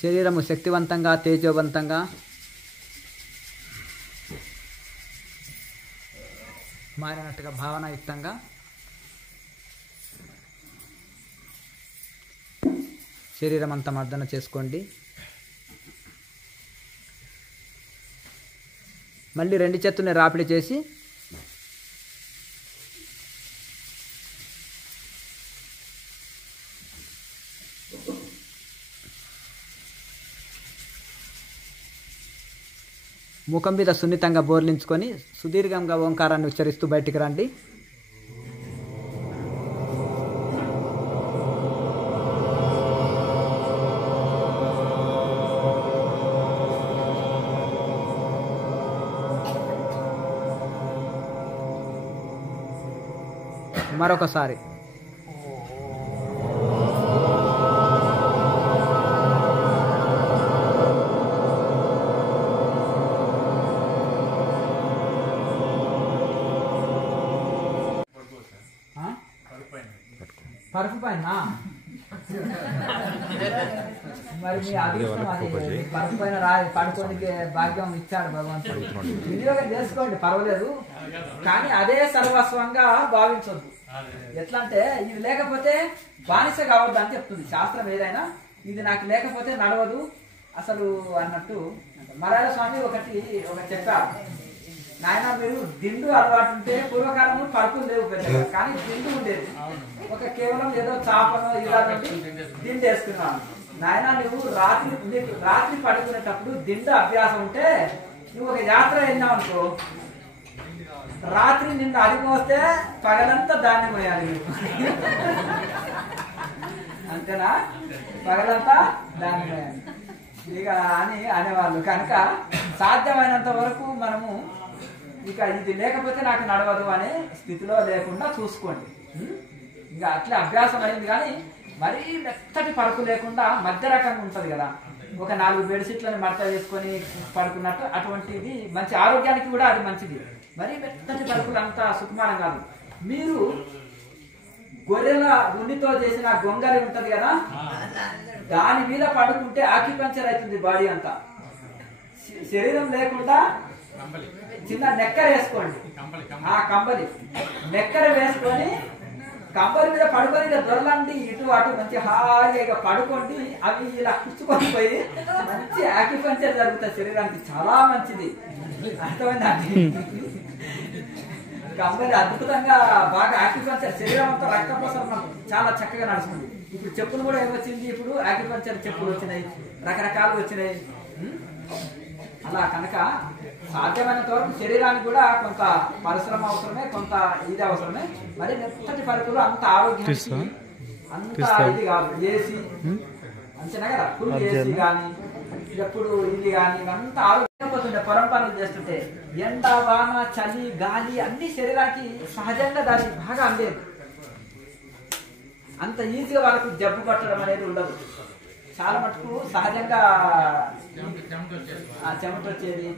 శరీరము శక్తివంతంగా తేజోవంతంగా మారినట్టుగా భావనాయుక్తంగా శరీరం అంతా మర్దన చేసుకోండి. మళ్ళీ 2 చేతుల్ని రాపిడి చేసి ముఖం మీద సున్నితంగా బోర్లించుకొని సుదీర్ఘంగా ఓంకారాన్ని ఉచ్చరిస్తూ బయటికి రండి. మరొకసారి పరుపు పైన మరి మీ అదృష్టం అది పరుపు పైన పడుకోనికి భాగ్యం ఇచ్చాడు భగవంతుడు. వినియోగం చేసుకోండి, పర్వాలేదు, కానీ అదే సర్వస్వంగా భావించొద్దు. ఎట్లా అంటే ఇది లేకపోతే బానిస కావద్దు అని చెప్తుంది శాస్త్రం. ఏదైనా ఇది నాకు లేకపోతే నడవదు అసలు అన్నట్టు. మలయాళ స్వామి ఒక చెప్పారు, నాయన మీరు దిండు అలవాటు ఉంటే పూర్వకాలంలో పరుపులు లేవు పెద్దగా, కానీ దిండు ఉండేది. ఒక కేవలం ఏదో చాపను ఇలా దిండు వేసుకున్నాను. నాయన నువ్వు రాత్రి పడుకునేటప్పుడు దిండు అభ్యాసం ఉంటే నువ్వు ఒక యాత్ర వెళ్ళావు అనుకో, రాత్రి నిన్ను అది మోస్తే పగలంతా దాన్ని మోయాలి నువ్వు. అంతేనా? పగలంతా దాన్ని మోయాలి ఇక అని అనేవాళ్ళు. కనుక సాధ్యమైనంత వరకు మనము ఇక ఇది లేకపోతే నాకు నడవదు అనే స్థితిలో లేకుండా చూసుకోండి. ఇంకా అట్లా అభ్యాసం అయింది, కానీ మరీ మెత్తటి పరుపు లేకుండా మధ్య రకంగా ఉంటది కదా, ఒక 4 బెడ్షీట్లను మడత వేసుకొని పడుకున్నట్టు. అటువంటిది మంచి ఆరోగ్యానికి కూడా అది మంచిది. మరీ మెత్తటి పరుపులు అంతా సుకుమారం కాదు. మీరు గొర్రెల ఉన్నితో చేసిన గొంగలి ఉంటది కదా, దాని మీద పడుకుంటే ఆక్యుపంచర్ అవుతుంది బాడీ అంతా. శరీరం లేకుండా చిన్న నెక్కర వేసుకోండి, ఆ కంబలి నెక్కర వేసుకొని కంబలి మీద పడుకొని ఇక దొరలండి ఇటు అటు మంచి హాయిగా పడుకోండి. అవి ఇలా కుచ్చుకొని పోయి మంచి ఆక్యుపంచర్ జరుగుతుంది శరీరానికి, చాలా మంచిది. అర్థమైందండి? కంబలి అద్భుతంగా బాగా ఆక్యుపంచర్ శరీరం అంతా రక్త ప్రసరణ చాలా చక్కగా నడుస్తుంది. ఇప్పుడు చెప్పులు కూడా ఏమొచ్చింది, ఇప్పుడు ఆక్యుపంచర్ చెప్పులు వచ్చినాయి, రకరకాలు వచ్చినాయి. అలా కనుక సాధ్యమైనంత వరకు శరీరానికి కూడా కొంత పరిశ్రమ అవసరమే, కొంత ఇది అవసరమే. మరి మెత్తటి పరుపులు అంత ఆరోగ్యానికి అంత ఇది కాదు. ఏసీ అంతేనా కదా, ఫుల్ ఏసీ కానీ ఎప్పుడు ఇది కానీ ఇవంతా ఆరోగ్యం పోతుండే పొలం పనులు చేస్తుంటే. ఎండ వాన చలి గాలి అన్ని శరీరానికి సహజంగా దాన్ని బాగా అందేది. అంత ఈజీగా వాళ్ళకు జబ్బు పట్టడం అనేది ఉండదు. చాలా మటుకు సహజంగా చెమట వచ్చేది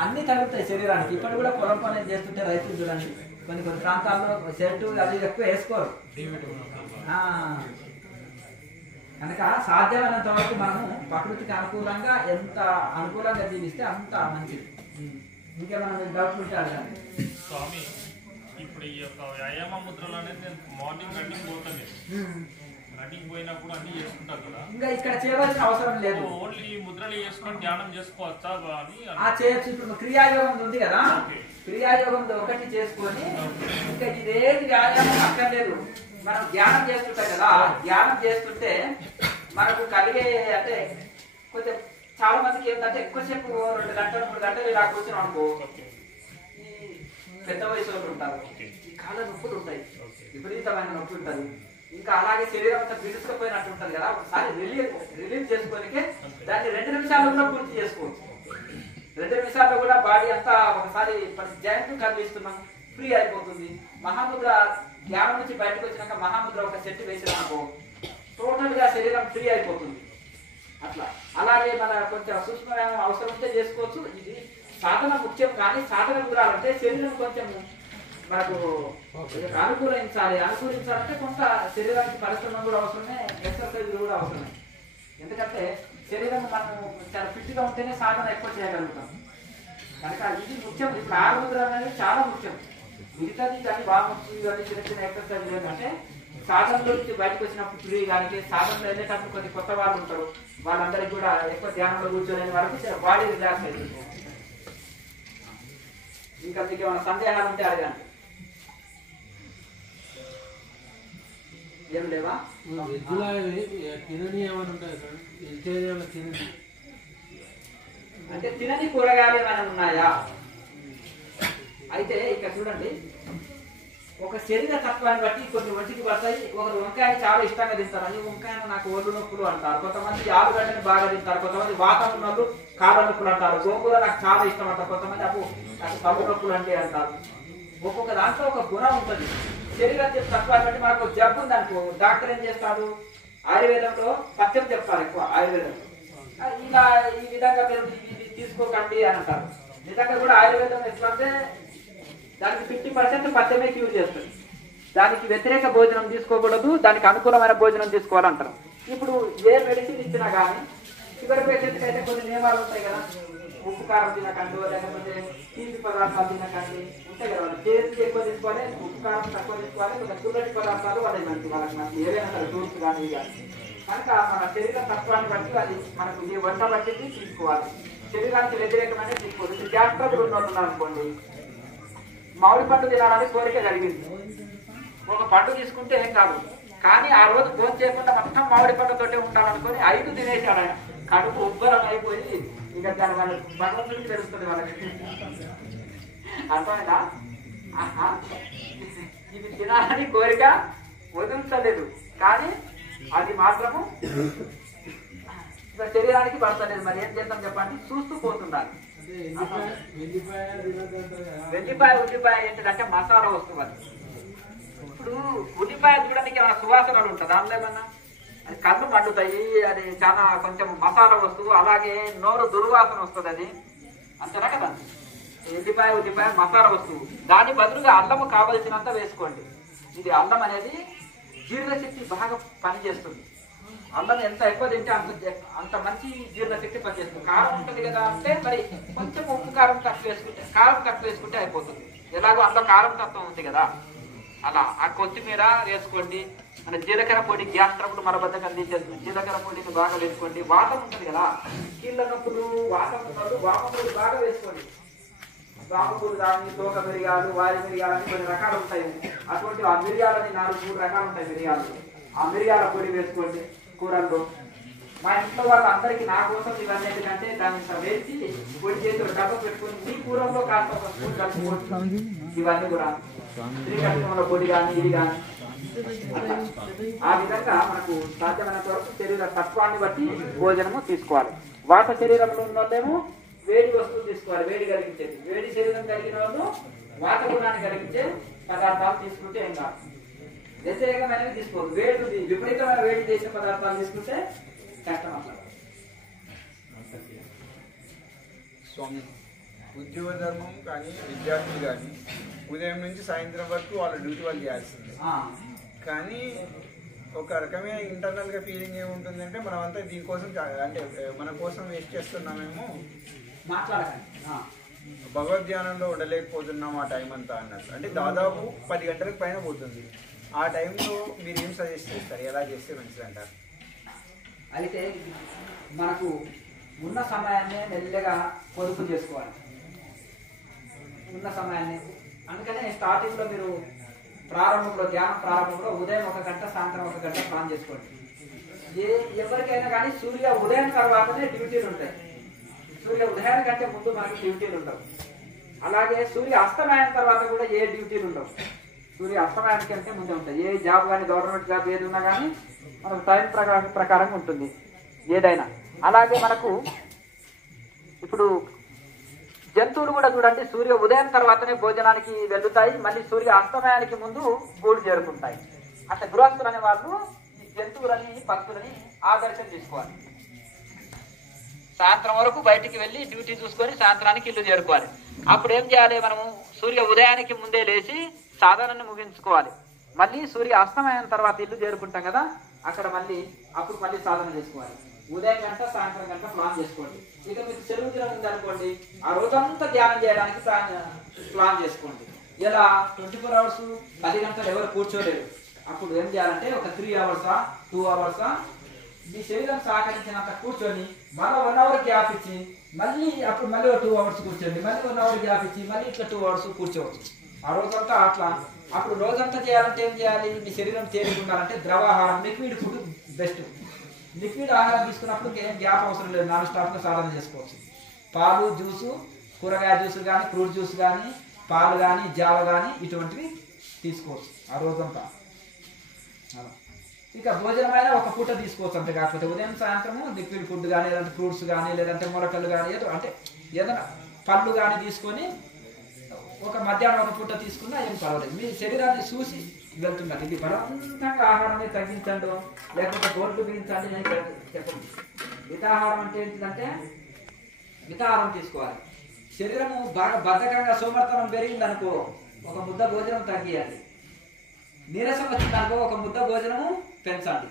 అన్ని తగ్గుతాయి శరీరానికి. ఇప్పుడు కూడా పొలం పనులు చేస్తుంటే రైతులు చూడండి, కొన్ని ప్రాంతాల్లో షర్టు అది ఎక్కువ వేసుకోరు. కనుక సాధ్యమైనంత వరకు మనము ప్రకృతికి అనుకూలంగా ఎంత అనుకూలంగా జీవిస్తే అంత మంచిది. ఇంకేమైనా డౌట్ ఉంటే అడగండి. స్వామి, ఇప్పుడు ఈ యొక్క వ్యాయామ ముద్రలు అనేది నేను మార్నింగ్ రన్నింగ్ పోతాను, రన్నింగ్ పోయినప్పుడు అన్ని చేసుకుంటారు కదా, ఇంకా ఇక్కడ చేయవలసిన అవసరం లేదు. ఓన్లీ ముద్రలు చేసుకొని ధ్యానం చేసుకోవచ్చా అని చేయొచ్చు. ఇప్పుడు క్రియాయోగం ఉంది కదా, క్రియాయోగం ఒకటి చేసుకొని ఇంకా ఇదేది వ్యాయామం అక్కర్లేదు. మనం ధ్యానం చేస్తుంటాం కదా, ధ్యానం చేస్తుంటే మనకు కలిగే అంటే కొంచెం చాలా మందికి ఏంటంటే ఎక్కువసేపు 2 గంటలు 3 గంటలు ఇలా కూర్చొని అనుకో, ఈ పెద్ద వయసు వాళ్ళు ఉంటారు, ఈ కాళ్ళ నొప్పులు ఉంటాయి, విపరీతమైన నొప్పి ఉంటుంది. ఇంకా అలాగే శరీరం అంతా బిగుసుకుపోయినట్టు ఉంటుంది కదా, ఒకసారి రిలీజ్ చేసుకోనికే దాన్ని 2 నిమిషాల్లో కూడా పూర్తి చేసుకోవచ్చు. 2 నిమిషాల్లో కూడా బాడీ అంతా ఒకసారి జాయింట్ కదిలిస్తున్నాం, ఫ్రీ అయిపోతుంది. మహాముద్ర ధ్యానం నుంచి బయటకు వచ్చినాక మహాముద్ర ఒక సెట్ వేసినాకో టోటల్ గా శరీరం ఫ్రీ అయిపోతుంది. అట్లా అలాగే మన కొంచెం సూక్ష్మమైన అవసరం ఉంటే చేసుకోవచ్చు. ఇది సాధన ముఖ్యం, కానీ సాధన కుదరాలంటే శరీరం కొంచెం మనకు అనుకూలించాలంటే కొంత శరీరానికి పరిశ్రమ కూడా అవసరమే, ఎక్సర్సైజ్ కూడా అవసరమే. ఎందుకంటే శరీరం మనం చాలా ఫిట్గా ఉంటేనే సాధన ఎక్కువ చేయగలుగుతాం. కనుక ఇది ముఖ్యం. ఇప్పుడు 6 ముద్రలు అనేది చాలా ముఖ్యం. మిగతాది కానీ బాగుంటుంది. ఇవన్నీ చిన్న చిన్న ఎక్సర్సైజ్ ఏంటంటే సాధనలో నుంచి బయటకు వచ్చినప్పుడు ఫ్రీ కానీ సాధనలో వెళ్ళేటప్పుడు కొద్ది కొత్త వాళ్ళు ఉంటారు. వాళ్ళందరికీ కూడా ఎక్కువ ధ్యానంలో కూర్చోలేని వరకు బాడీ రిలాక్స్ అవుతుంది. ఇంకా మీకు ఏమైనా సందేహాలు ఉంటే అడగండి. ఏం లేవా? అంటే తినని కూరగాయలు ఏమైనా ఉన్నాయా? అయితే ఇక్కడ చూడండి, ఒక శరీర తత్వాన్ని బట్టి కొన్ని ఒంటికి పడతాయి. ఒకరు వంకాయ చాలా ఇష్టంగా తింటారు. అని వంకాయ నాకు ఒళ్ళు నొప్పులు అంటారు. కొంతమంది ఆలుగడ్డని బాగా తింటారు. కొంతమంది వాతం ఉన్నోళ్ళు కాళ్ళ నొప్పులు అంటారు. గోంగూర నాకు చాలా ఇష్టం అంటారు. కొంతమంది నాకు కళ్ళు నొప్పులు అంటే అంటారు. ఒక్కొక్క దాంట్లో ఒక గుణం ఉంటుంది. శరీర తత్వాన్ని బట్టి మనకు జబ్బు ఉందనుకో డాక్టర్ ఏం చేస్తాడు, ఆయుర్వేదంలో పథ్యం చెప్తారు. ఎక్కువ ఆయుర్వేదంలో ఇలా ఈ విధంగా మీరు ఇది తీసుకోకండి అని అంటారు. నిజంగా కూడా ఆయుర్వేదం ఎట్లా అంటే దానికి 50% పథ్యమే క్యూర్ చేస్తుంది. దానికి వ్యతిరేక భోజనం తీసుకోకూడదు, దానికి అనుకూలమైన భోజనం తీసుకోవాలంటారు. ఇప్పుడు ఏ మెడిసిన్ ఇచ్చినా కానీ షుగర్ పేషెంట్కి అయితే కొన్ని నియమాలు ఉంటాయి కదా. ఉప్పు కారం తినకండి, లేకపోతే తీపి పదార్థాలు తినకండి ఉంటాయి కదా. వాళ్ళు టేస్ట్ ఎక్కువ తీసుకోవాలి, ఉప్పు కారం తక్కువ తీసుకోవాలి. కొంచెం పుల్లటి పదార్థాలు వాళ్ళకి మంచి, వాళ్ళకి మంచి ఏదైనా సరే ఫ్రూట్స్ కానీ ఇవి కానీ. కనుక మన శరీర తత్వాన్ని బట్టి అది మనకు ఈ వంట బట్టి తీసుకోవాలి. శరీరానికి వ్యతిరేకమైన తీసుకోవాలి. ఇప్పుడు గ్యాస్ ట్రబుల్ ఉన్నోళ్ళు అనుకోండి, మామిడి పండు తినాలని కోరిక కలిగింది. ఒక పండు తీసుకుంటే ఏం కాదు, కానీ ఆ రోజు భోజనం చేయకుండా మొత్తం మామిడి పండుతోటే ఉండాలనుకొని 5 తినేసాడు ఆయన. కడుపు ఉబ్బరం అయిపోయి ఇక దాని వాళ్ళ భగవంతుడికి తెలుస్తుంది వాళ్ళకి. అర్థమైందా? ఇది తినాలని కోరిక వదిలించలేదు, కానీ అది మాత్రము శరీరానికి పడతలేదు. మరి ఏం చేద్దాం చెప్పండి? చూస్తూ పోతుండాలి. వెల్లిపాయ ఉల్లిపాయ ఏంటంటే మసాలా వస్తువు. అది ఇప్పుడు ఉల్లిపాయ చూడడానికి ఏమైనా సువాసనలు ఉంటుంది దానిలో ఏమన్నా, అది కళ్ళు మండుతాయి. అది చాలా కొంచెం మసాలా వస్తువు. అలాగే నోరు దుర్వాసన వస్తుంది. అది అంతేనా కదా? ఉల్లిపాయ మసాలా వస్తువు. దాని బదులుగా అల్లము కావలసినంత వేసుకోండి. ఇది అల్లం అనేది జీర్ణశక్తి బాగా పనిచేస్తుంది. అల్లం ఎంత ఎక్కువ తింటే అంత మంచి జీర్ణశక్తి పనిచేస్తుంది. కారం ఉంటుంది కదా అంటే మరి కొంచెం ఉప్పు కారం తక్కువ వేసుకుంటే అయిపోతుంది. ఎలాగో అందులో కారం తత్వం ఉంది కదా, అలా ఆ కొత్తిమీర వేసుకోండి. మన జీలకర్ర పొడి గ్యాస్ ట్రబుల్ మలబద్ధకం తీసేస్తుంది. జీలకర్ర పొడిని బాగా వేసుకోండి. వాతం ఉంటుంది కదా, కీళ్ళ నొప్పులు వాతం ఉన్నప్పుడు వామపూలు బాగా వేసుకోండి. వామపూలు కానీ తోక మిరియాలు, వారి మిరియాలు అని కొన్ని రకాలు ఉంటాయి. అటువంటి ఆ మిరియాలని 4-3 రకాలు ఉంటాయి మిరియాలు. ఆ మిరియాల పొడి వేసుకోండి కూరల్లో. మా ఇంట్లో వాళ్ళందరికీ నా కోసం ఇవన్నిటికంటే దాన్ని వేసి పొడి చేసి ఒక డబ్బా పెట్టుకుని మీ కూరల్లో కాస్త ఒక స్పూన్ కలుపుకోండి. ఇవన్నీ కూడా శ్రీకృష్ణంలో పొడి కానీ ఇది కానీ ఆ విధంగా మనకు సాధ్యమైనంత వరకు శరీర తత్వాన్ని బట్టి భోజనము తీసుకోవాలి. వాత శరీరంలో ఉన్న వాళ్ళేమో వేడి వస్తువులు తీసుకోవాలి, వేడి కలిగించేది. వేడి శరీరం కలిగిన వాళ్ళు వాత గుణాన్ని కలిగించే పదార్థాలు తీసుకుంటే ఏం కాదు. వ్యతిరేకమైనవి తీసుకోవద్దు. వేడి విపరీతమైన వేడి చేసే పదార్థాలు తీసుకుంటే కష్టం అసలు. స్వామి, ఉద్యోగ ధర్మం కానీ విద్యార్థులు కానీ ఉదయం నుంచి సాయంత్రం వరకు వాళ్ళ డ్యూటీ వాళ్ళు చేయాల్సిందే. కానీ ఒక రకమైన ఇంటర్నల్గా ఫీలింగ్ ఏముంటుందంటే మనమంతా దీనికోసం అంటే మన కోసం వేస్ట్ చేస్తున్నామేమో, భగవద్ధ్యానంలో ఉండలేకపోతున్నాం ఆ టైం అంతా అన్నట్టు. అంటే దాదాపు 10 గంటలకు పైన పోతుంది. ఆ టైంలో మీరు ఏం సజెస్ట్ చేస్తారు? ఎలా చేస్తే మంచిది అంటారు? అయితే మనకు ఉన్న సమయాన్ని మెల్లగా పొదుపు చేసుకోవాలి. ఉన్న సమయాన్ని అందుకనే స్టార్టింగ్లో మీరు ప్రారంభంలో ధ్యానం ప్రారంభంలో ఉదయం 1 గంట సాయంత్రం 1 గంట ప్లాన్ చేసుకోండి. ఎవరికైనా కానీ సూర్య ఉదయం తర్వాతనే డ్యూటీలు ఉంటాయి. సూర్య ఉదయానికి కంటే ముందు మనకి డ్యూటీలు ఉండవు. అలాగే సూర్య అస్తమయం తర్వాత కూడా ఏ డ్యూటీలు ఉండవు. సూర్య అస్తమయానికి అంటే ముందే ఉంటాయి. ఏ జాబ్ కానీ గవర్నమెంట్ జాబ్ ఏది ఉన్నా కానీ మనకు టైం ప్రకారంగా ఉంటుంది ఏదైనా. అలాగే మనకు ఇప్పుడు జంతువులు కూడా చూడండి, సూర్య ఉదయం తర్వాతనే భోజనానికి వెళ్తాయి, మళ్ళీ సూర్య అస్తమయానికి ముందు గూడు చేరుకుంటాయి. అంటే గృహస్థులు అనే వాళ్ళు ఈ జంతువులని పక్షులని ఆదర్శం తీసుకోవాలి. సాయంత్రం వరకు బయటికి వెళ్ళి డ్యూటీ చూసుకొని సాయంత్రానికి ఇల్లు చేరుకోవాలి. అప్పుడు ఏం చేయాలి? మనము సూర్య ఉదయానికి ముందే లేచి సాధనను ముగించుకోవాలి. మళ్ళీ సూర్య అస్తమయం తర్వాత ఇల్లు చేరుకుంటాం కదా, అక్కడ అప్పుడు మళ్ళీ సాధన చేసుకోవాలి. ఉదయం గంట సాయంత్రం గంట ప్లాన్ చేసుకోండి. ఇక మీకు సెలవు దినం ఉందనుకోండి, ఆ రోజంతా ధ్యానం చేయడానికి ప్లాన్ చేసుకోండి. ఇలా 24 hours 10 గంటలు ఎవరు కూర్చోలేరు. అప్పుడు ఏం చేయాలంటే ఒక 3 hours 2 hours మీ శరీరం సహకరించినంత కూర్చొని మళ్ళీ 1 hour గ్యాప్ ఇచ్చి మళ్ళీ అప్పుడు మళ్ళీ 2 hours కూర్చోండి, మళ్ళీ 1 hour గ్యాప్ ఇచ్చి మళ్ళీ ఇట్లా 2 hours కూర్చోవచ్చు. ఆ రోజంతా అట్లా. అప్పుడు రోజంతా చేయాలంటే ఏం చేయాలి? మీ శరీరం తేలిక ఉండాలంటే ద్రవాహారం, లిక్విడ్ ఫుడ్ బెస్ట్. లిక్విడ్ ఆహారం తీసుకున్నప్పుడు ఏం గ్యాప్ అవసరం లేదు, నాన్ స్టాప్గా సాధన చేసుకోవచ్చు. పాలు, జ్యూసు, కూరగాయ జ్యూస్ కానీ, ఫ్రూట్ జ్యూస్ కానీ, పాలు కానీ, జావ కానీ ఇటువంటివి తీసుకోవచ్చు ఆ రోజంతా. అలా ఇక భోజనమైన ఒక పూట తీసుకోవచ్చు అంతే. కాకపోతే ఉదయం సాయంత్రము లిక్విడ్ ఫుడ్ కానీ, లేదంటే ఫ్రూట్స్ కానీ, లేదంటే మొలకలు కానీ, ఏదో అంటే ఏదైనా పళ్ళు కానీ తీసుకొని ఒక మధ్యాహ్నం ఒక పూట తీసుకున్నా ఏం పర్వాలేదు. మీ శరీరాన్ని చూసి వెళ్తున్నారు. ఇది బలవంతంగా ఆహారాన్ని తగ్గించండి, లేకపోతే గోట్లు బిగించండి అని చెప్పండి. మితాహారం అంటే ఏంటిదంటే మితాహారం తీసుకోవాలి. శరీరము బాగా బద్ధకంగా సోమర్థనం పెరిగింది అనుకో, ఒక ముద్ద భోజనం తగ్గియాలి. నీరసం వచ్చిందనుకో, ఒక ముద్ద భోజనము పెంచండి.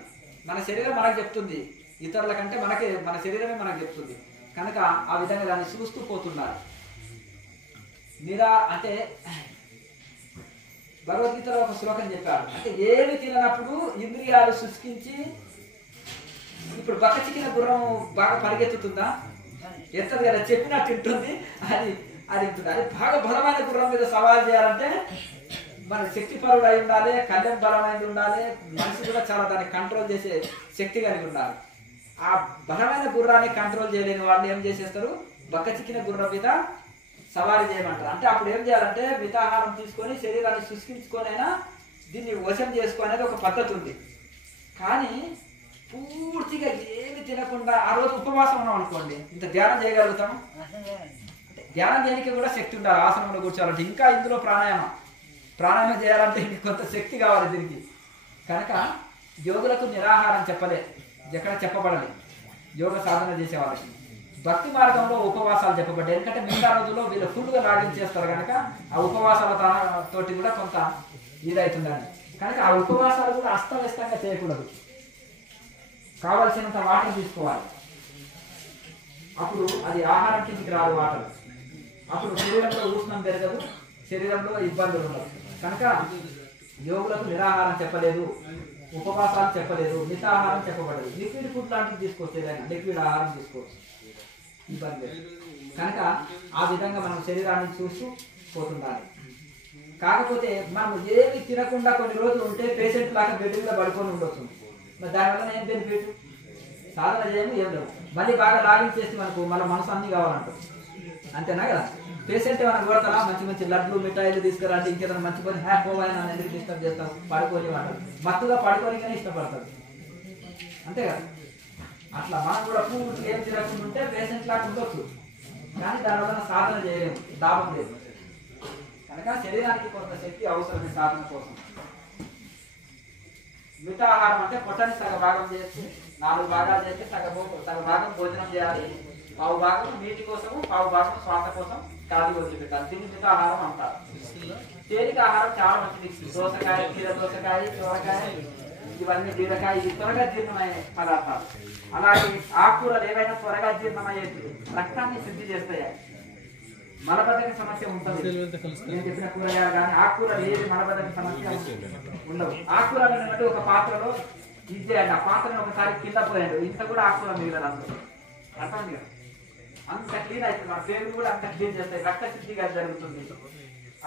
మన శరీరం మనకు చెప్తుంది, ఇతరుల కంటే మన శరీరమే మనకు చెప్తుంది. కనుక ఆ విధంగా దాన్ని చూస్తూ పోతున్నారు. అంటే భగవద్గీతలో ఒక శ్లోకం చెప్పారు, అంటే ఏమి తిననప్పుడు ఇంద్రియాలు శుష్కించి, ఇప్పుడు బక్క చిక్కిన గుర్రం బాగా పరిగెత్తుతుందా? ఎత్తది కదా, చెప్పినట్టు తింటుంది, అది ఉంటుంది. అది బాగా బలమైన గుర్రం మీద సవాల్ చేయాలంటే మన శక్తి పరుడు అయి ఉండాలి, కళ్యాణ్ బలమైనది ఉండాలి, మనిషి కూడా చాలా దాన్ని కంట్రోల్ చేసే శక్తి కలిగి ఉండాలి. ఆ బలమైన గుర్రాన్ని కంట్రోల్ చేయలేని వాళ్ళు ఏం చేసేస్తారు? బక్క చిక్కిన గుర్రం మీద సవారీ చేయమంటారు. అంటే అప్పుడు ఏం చేయాలంటే మితాహారం తీసుకొని శరీరాన్ని శుష్కించుకొనైనా దీన్ని వశం చేసుకోనేది ఒక పద్ధతి ఉంది. కానీ పూర్తిగా ఏమి తినకుండా ఆ రోజు ఉపవాసం ఉన్నాం అనుకోండి, ఇంత ధ్యానం చేయగలుగుతాము? అంటే ధ్యానం చేయడానికి కూడా శక్తి ఉండాలి. ఆసనంలో కూర్చోవాలంటే ఇంకా ఇందులో ప్రాణాయామం చేయాలంటే కొంత శక్తి కావాలి దీనికి. కనుక యోగులకు నిరాహారం చెప్పలేదు, ఎక్కడ చెప్పబడలేదు. యోగ సాధన చేసే వాళ్ళకి భక్తి మార్గంలో ఉపవాసాలు చెప్పబడ్డాయి. ఎందుకంటే మిగతా రోజుల్లో వీళ్ళు ఫుల్గా లాగించేస్తారు కనుక ఆ ఉపవాసాల తోటి కూడా కొంత ఇదవుతుందని. కనుక ఆ ఉపవాసాలు కూడా అస్తవ్యస్తంగా చేయకూడదు. కావలసినంత వాటర్ తీసుకోవాలి. అప్పుడు అది ఆహారం కిందికి రాదు వాటర్. అప్పుడు శరీరంలో ఉష్ణం పెరగదు, శరీరంలో ఇబ్బందులు ఉండవు. కనుక యోగులకు నిరాహారం చెప్పలేదు, ఉపవాసాలు చెప్పలేదు, మితాహారం చెప్పబడదు. లిక్విడ్ ఫుడ్ లాంటివి తీసుకోవచ్చు, ఏదైనా లిక్విడ్ ఆహారం తీసుకోవచ్చు, ఇబ్బంది. కనుక ఆ విధంగా మనం శరీరాన్ని చూస్తూ పోతుండాలి. కాకపోతే మనం ఏమి తినకుండా కొన్ని రోజులు ఉంటే పేషెంట్ లాగా బెడ్ మీద పడుకొని ఉండొచ్చు. మరి దానివల్ల ఏం బెనిఫిట్? సాధన చేయము, ఏం లేవు. మళ్ళీ బాగా లాగించేసి మనకు మళ్ళీ మనసు అన్నీ కావాలంటారు, అంతేనా కదా? పేషెంట్ ఏమైనా కొడతారా? మంచి మంచి లడ్లు మిఠాయిలు తీసుకురండి, ఇంకేదైనా మంచి పని పోవాలి నన్ను ఎందుకు డిస్టర్బ్ చేస్తాం, పడుకొని అంటారు. మత్తుగా పడుకోనికనే ఇష్టపడతారు, అంతే కదా? అట్లా మనం కూడా పూర్తిగా ఏం తినకుండా ఉంటే పేషెంట్ లాగా ఉండొచ్చు, కానీ దానివల్ల సాధన చేయలేము, లాభం లేదు. కనుక శరీరానికి కొంత శక్తి అవసరమే సాధన కోసం. మితాహారం అంటే పొట్టని సగ భాగం చేసి 4 భాగాలు చేస్తే సగ భాగం భోజనం చేయాలి, పావు భాగం నీటి కోసము, పావు భాగం శ్వాస కోసం ఖాళీ వదిలిపెట్టాలి. దీన్ని మితాహారం అంటారు. తేలిక ఆహారం చాలా మంచిది. దోసకాయ, కీర దోసకాయ, సొరకాయ, ఇవన్నీ బీరకాయ, ఇవి త్వరగా జీర్ణమయ్యే పదార్థాలు. అలాగే ఆకుకూరలు ఏవైనా త్వరగా జీర్ణమయ్యేది, రక్తాన్ని శుద్ధి చేస్తాయి. మలబద్ధక సమస్య ఉంటుంది. నేను చెప్పిన కూరగాయలు కానీ ఆకుకూరలు ఏది మలబద్ధక సమస్య ఉండవు. ఆకుకూరలు అన్నట్టు ఒక పాత్రలో ఇచ్చేయండి, ఆ పాత్రను ఒకసారి కింద పోయండి, ఇంత కూడా ఆకుకూర మిగలదు. అందులో అర్థం కదా, అంత క్లీన్ అవుతుంది. మన పేరు కూడా అంత క్లీన్ చేస్తాయి, రక్త శుద్ధిగా జరుగుతుంది.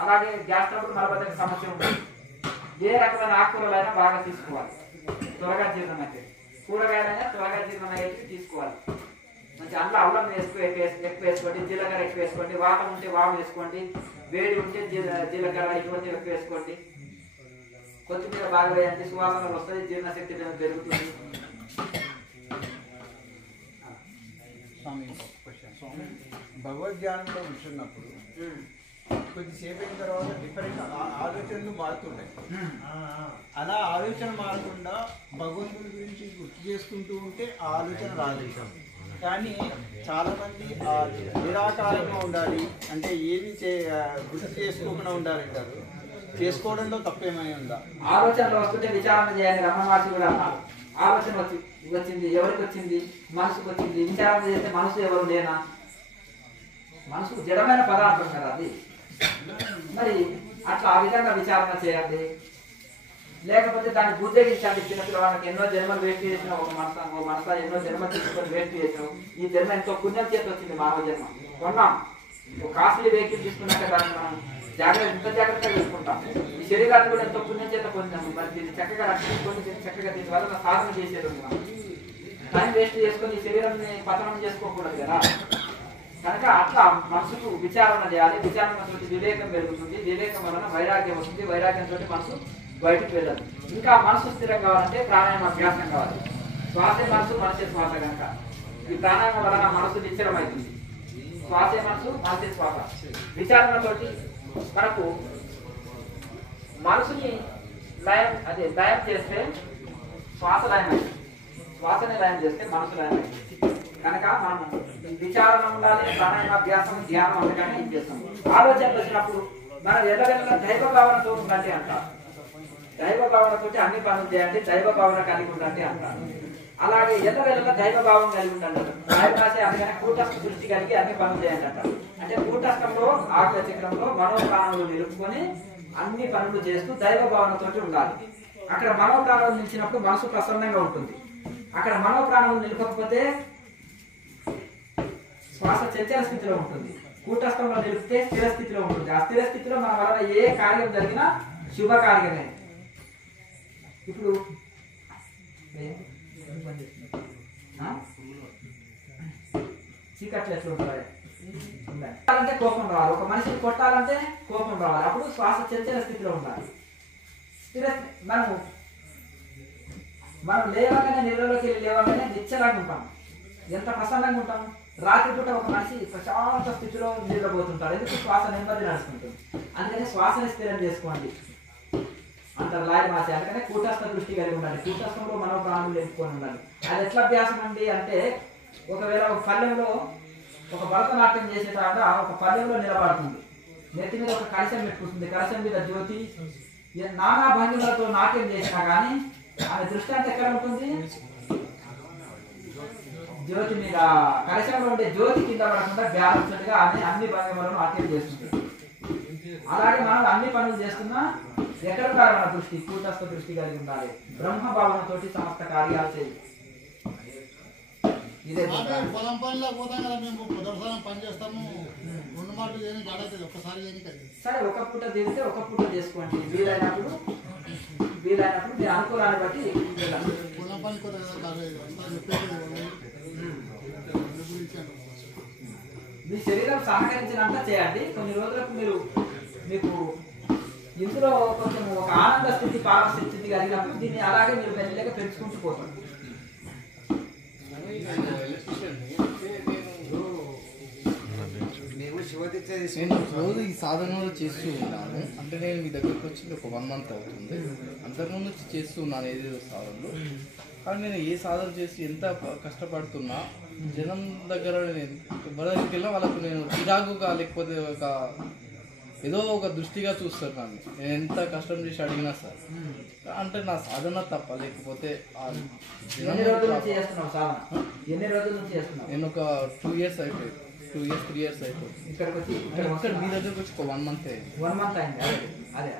అలాగే గ్యాస్ ట్రబుల్, మలబద్ధక సమస్య ఉంటుంది. ఏ రకమైన ఆకుకూరలైనా బాగా తీసుకోవాలి, త్వరగా జీర్ణం అయితే. కూరగాయలైనా త్వరగా జీర్ణం అయ్యేది తీసుకోవాలి. మంచి అల్లం ఎక్కువ వేసుకోండి, జీలకర్ర ఎక్కువ వేసుకోండి, వాతం ఉంటే వాము వేసుకోండి, వేడి ఉంటే జీలకర్ర ఇటువంటి ఎక్కువ వేసుకోండి. కొత్తిమీర బాగా వేయండి, సువాసనలు వస్తాయి, జీర్ణశక్తి పెరుగుతుంది. భగవద్ధ్యానంలో ఉంటున్నప్పుడు కొద్దిసేపు అయిన తర్వాత డిఫరెంట్ ఆలోచనలు మారుతుంటాయి. అలా ఆలోచన మారకుండా భగవంతుడి గురించి గుర్తు చేసుకుంటూ ఉంటే ఆ ఆలోచన రాలేదు. కానీ చాలా మంది నిరాకారంగా ఉండాలి అంటే ఏమి గుర్తు చేసుకోకుండా ఉండాలంటారు. చేసుకోవడంలో తప్పేమై ఉందా? ఆలోచనలు వస్తుంటే విచారణ చేయాలి. రమణ మహర్షి కూడా అన్నారు, ఆలోచన వచ్చి వచ్చింది, ఎవరికి వచ్చింది? మనసుకు వచ్చింది. విచారణ చేస్తే మనసు ఎవరు లేనా? మనసు జడమైన పదార్థం కదా అది. మరి అట్లా ఆ విధంగా విచారణ చేయండి. లేకపోతే దాన్ని బుద్ధగించండి. చిన్నపిల్లవాళ్ళకి ఎన్నో జన్మలు వేస్ట్ చేసిన ఒక మనస ఎన్నో జన్మ తీసుకొని వేస్ట్ చేసాం. ఈ జన్మ ఎంతో పుణ్యం చేతి వచ్చింది. మానవ జన్మ కొన్నాం. ఒక కాస్ట్లీ వెహికల్ తీసుకున్నాక దాన్ని మనం ఎంత జాగ్రత్తగా చూసుకుంటాం. ఈ శరీరాన్ని కూడా ఎంతో పుణ్యం చేత పొందాము. మరి దీన్ని చక్కగా రక్షించుకొని చక్కగా దీని వల్ల సాధన చేసేది ఉంది. మనం టైం వేస్ట్ చేసుకొని ఈ శరీరాన్ని పతనం చేసుకోకూడదు కదా. కనుక అట్లా మనసుకు విచారణ చేయాలి. విచారణతో వివేకం పెరుగుతుంది. వివేకం వలన వైరాగ్యం వస్తుంది. వైరాగ్యంతో మనసు బయటకు వెళ్ళదు. ఇంకా మనసు స్థిరం కావాలంటే ప్రాణాయామ అభ్యాసం కావాలి. శ్వాసే మనసు, మనసే శ్వాస. కనుక ఈ ప్రాణాయామం వలన మనసు నిశ్చలమవుతుంది. శ్వాసే మనసు, మనసే శ్వాస. విచారణతోటి మనకు మనసుని లయం చేస్తే శ్వాస లయం అయింది. శ్వాసని లయం చేస్తే మనసు లయం అయింది. కనుక మనం విచారణ ఉండాలి. ప్రాణాయామాభ్యాసం, ధ్యానం అందుకని ఏం చేస్తాం. ఆలోచనలు వచ్చినప్పుడు మనం ఎల్లవెల్ల దైవ భావనతో ఉండండి అంటారు. దైవ భావనతో అన్ని పనులు చేయండి. దైవ భావన కలిగి ఉండండి అంటారు. అలాగే ఎల్లవెల్ల దైవ భావం కలిగి ఉండండి. రాసే అందుకని కూటస్థ దృష్టి కలిగి అన్ని పనులు చేయండి అంటారు. అంటే కూటస్థంలో ఆకుల చక్రంలో మనోప్రాణులు నిలుపుకొని అన్ని పనులు చేస్తూ దైవ భావనతో ఉండాలి. అక్కడ మనోప్రాణులు నిలిచినప్పుడు మనసు ప్రసన్నంగా ఉంటుంది. అక్కడ మనోప్రాణులు నిలపకపోతే శ్వాస చంచల స్థితిలో ఉంటుంది. కూటస్థంలో నిలిపితే స్థిర స్థితిలో ఉంటుంది. ఆ స్థిర స్థితిలో మన వలన ఏ కార్యం జరిగినా శుభకార్యమే. ఇప్పుడు చీకట్లు ఎట్లా ఉంటాయి అంటే కోపం రావాలి. ఒక మనిషిని కొట్టాలంటే కోపం రావాలి. అప్పుడు శ్వాస చంచల స్థితిలో ఉండాలి. మనం లేవగానే నీళ్ళలోకి వెళ్ళి లేవగానే నిశ్చలంగా ఉంటాం. ఎంత ప్రసన్నంగా ఉంటాం. రాత్రి పూట ఒక మనిషి ప్రశాంత స్థితిలో నిద్రపోతుంటారు. ఎందుకు? శ్వాస నెమ్మది నడుస్తుంటుంది. అందుకని శ్వాసని స్థిరం చేసుకోండి అంటారు లాయర్ మాసి. అందుకనే కూటస్థ దృష్టి కలిగి ఉండాలి. కూటస్థంలో మనోప్రాణులు నిలుపుకొని ఉండాలి. అది ఎట్లా అభ్యాసం అండి అంటే, ఒకవేళ ఒక పల్లెంలో ఒక భరతనాట్యం చేసేటాక ఒక పల్లెంలో నిలబడుతుంది. నెత్తి మీద ఒక కలశం పెట్టుకుంటుంది. కలశం మీద జ్యోతి నానా భంగిమలతో నాట్యం చేసినా కానీ ఆమె దృష్టి అంతా ఎక్కడ ఉంటుంది? జ్యోతి మీద. కలశంలో ఉండే జ్యోతి కింద పడకుండా బ్యాలెన్స్డ్గా ఆమె అన్ని భంగిమలను నాట్యం చేస్తుంది. అలాగే మనం అన్ని పనులు చేస్తున్నా ఎక్కడ ఉండాలి? మన దృష్టి కూటస్థ దృష్టి కలిగి ఉండాలి. బ్రహ్మ భావనతోటి సమస్త కార్యాలు చేయాలి. ఇదే పొలం పనిలో పోతాం కదా మేము. ప్రదర్శనం పని చేస్తాము. రెండు మాటలు చేయని గడవుతుంది. ఒక్కసారి చేయని సరే, ఒక పూట తిరిగితే ఒక పూట చేసుకోండి. వీలైనప్పుడు మీరు అనుకూలాన్ని బట్టి పొలం పని కూడా మీ శరీరం సహకరించినంత చేయండి. కొన్ని రోజులకు మీకు ఇందులో కొంచెం ఒక ఆనంద స్థితి, పారవశ్య స్థితి కలిగినప్పుడు దీన్ని అలాగే మీరు మెల్లిగా పెంచుకుంటూ పోతారు. నేను రోజు ఈ సాధనలో చేస్తూ ఉన్నాను. అంటే నేను మీ దగ్గరకు వచ్చి ఒక 1 month అవుతుంది. అంతకుముందు చేస్తూ ఉన్నాను ఏదేదో సాధనలు. కానీ నేను ఏ సాధన చేసి ఎంత కష్టపడుతున్నా జనం దగ్గర నేను ఎవరి దగ్గరికి వెళ్ళినా వాళ్ళకు నేను చిరాకుగా లేకపోతే ఏదో ఒక దృష్టిగా చూస్తున్నాను. నేను ఎంత కష్టం చేసి అడిగినా సార్ అంటే నా సాధన తప్ప లేకపోతే నేను ఒక 2 years అయిపోయింది. 2 years 3 years అయిపోయింది. ఇక్కడ మీ దగ్గరకు వచ్చి 1 month అయింది. 1 month అయింది. అదే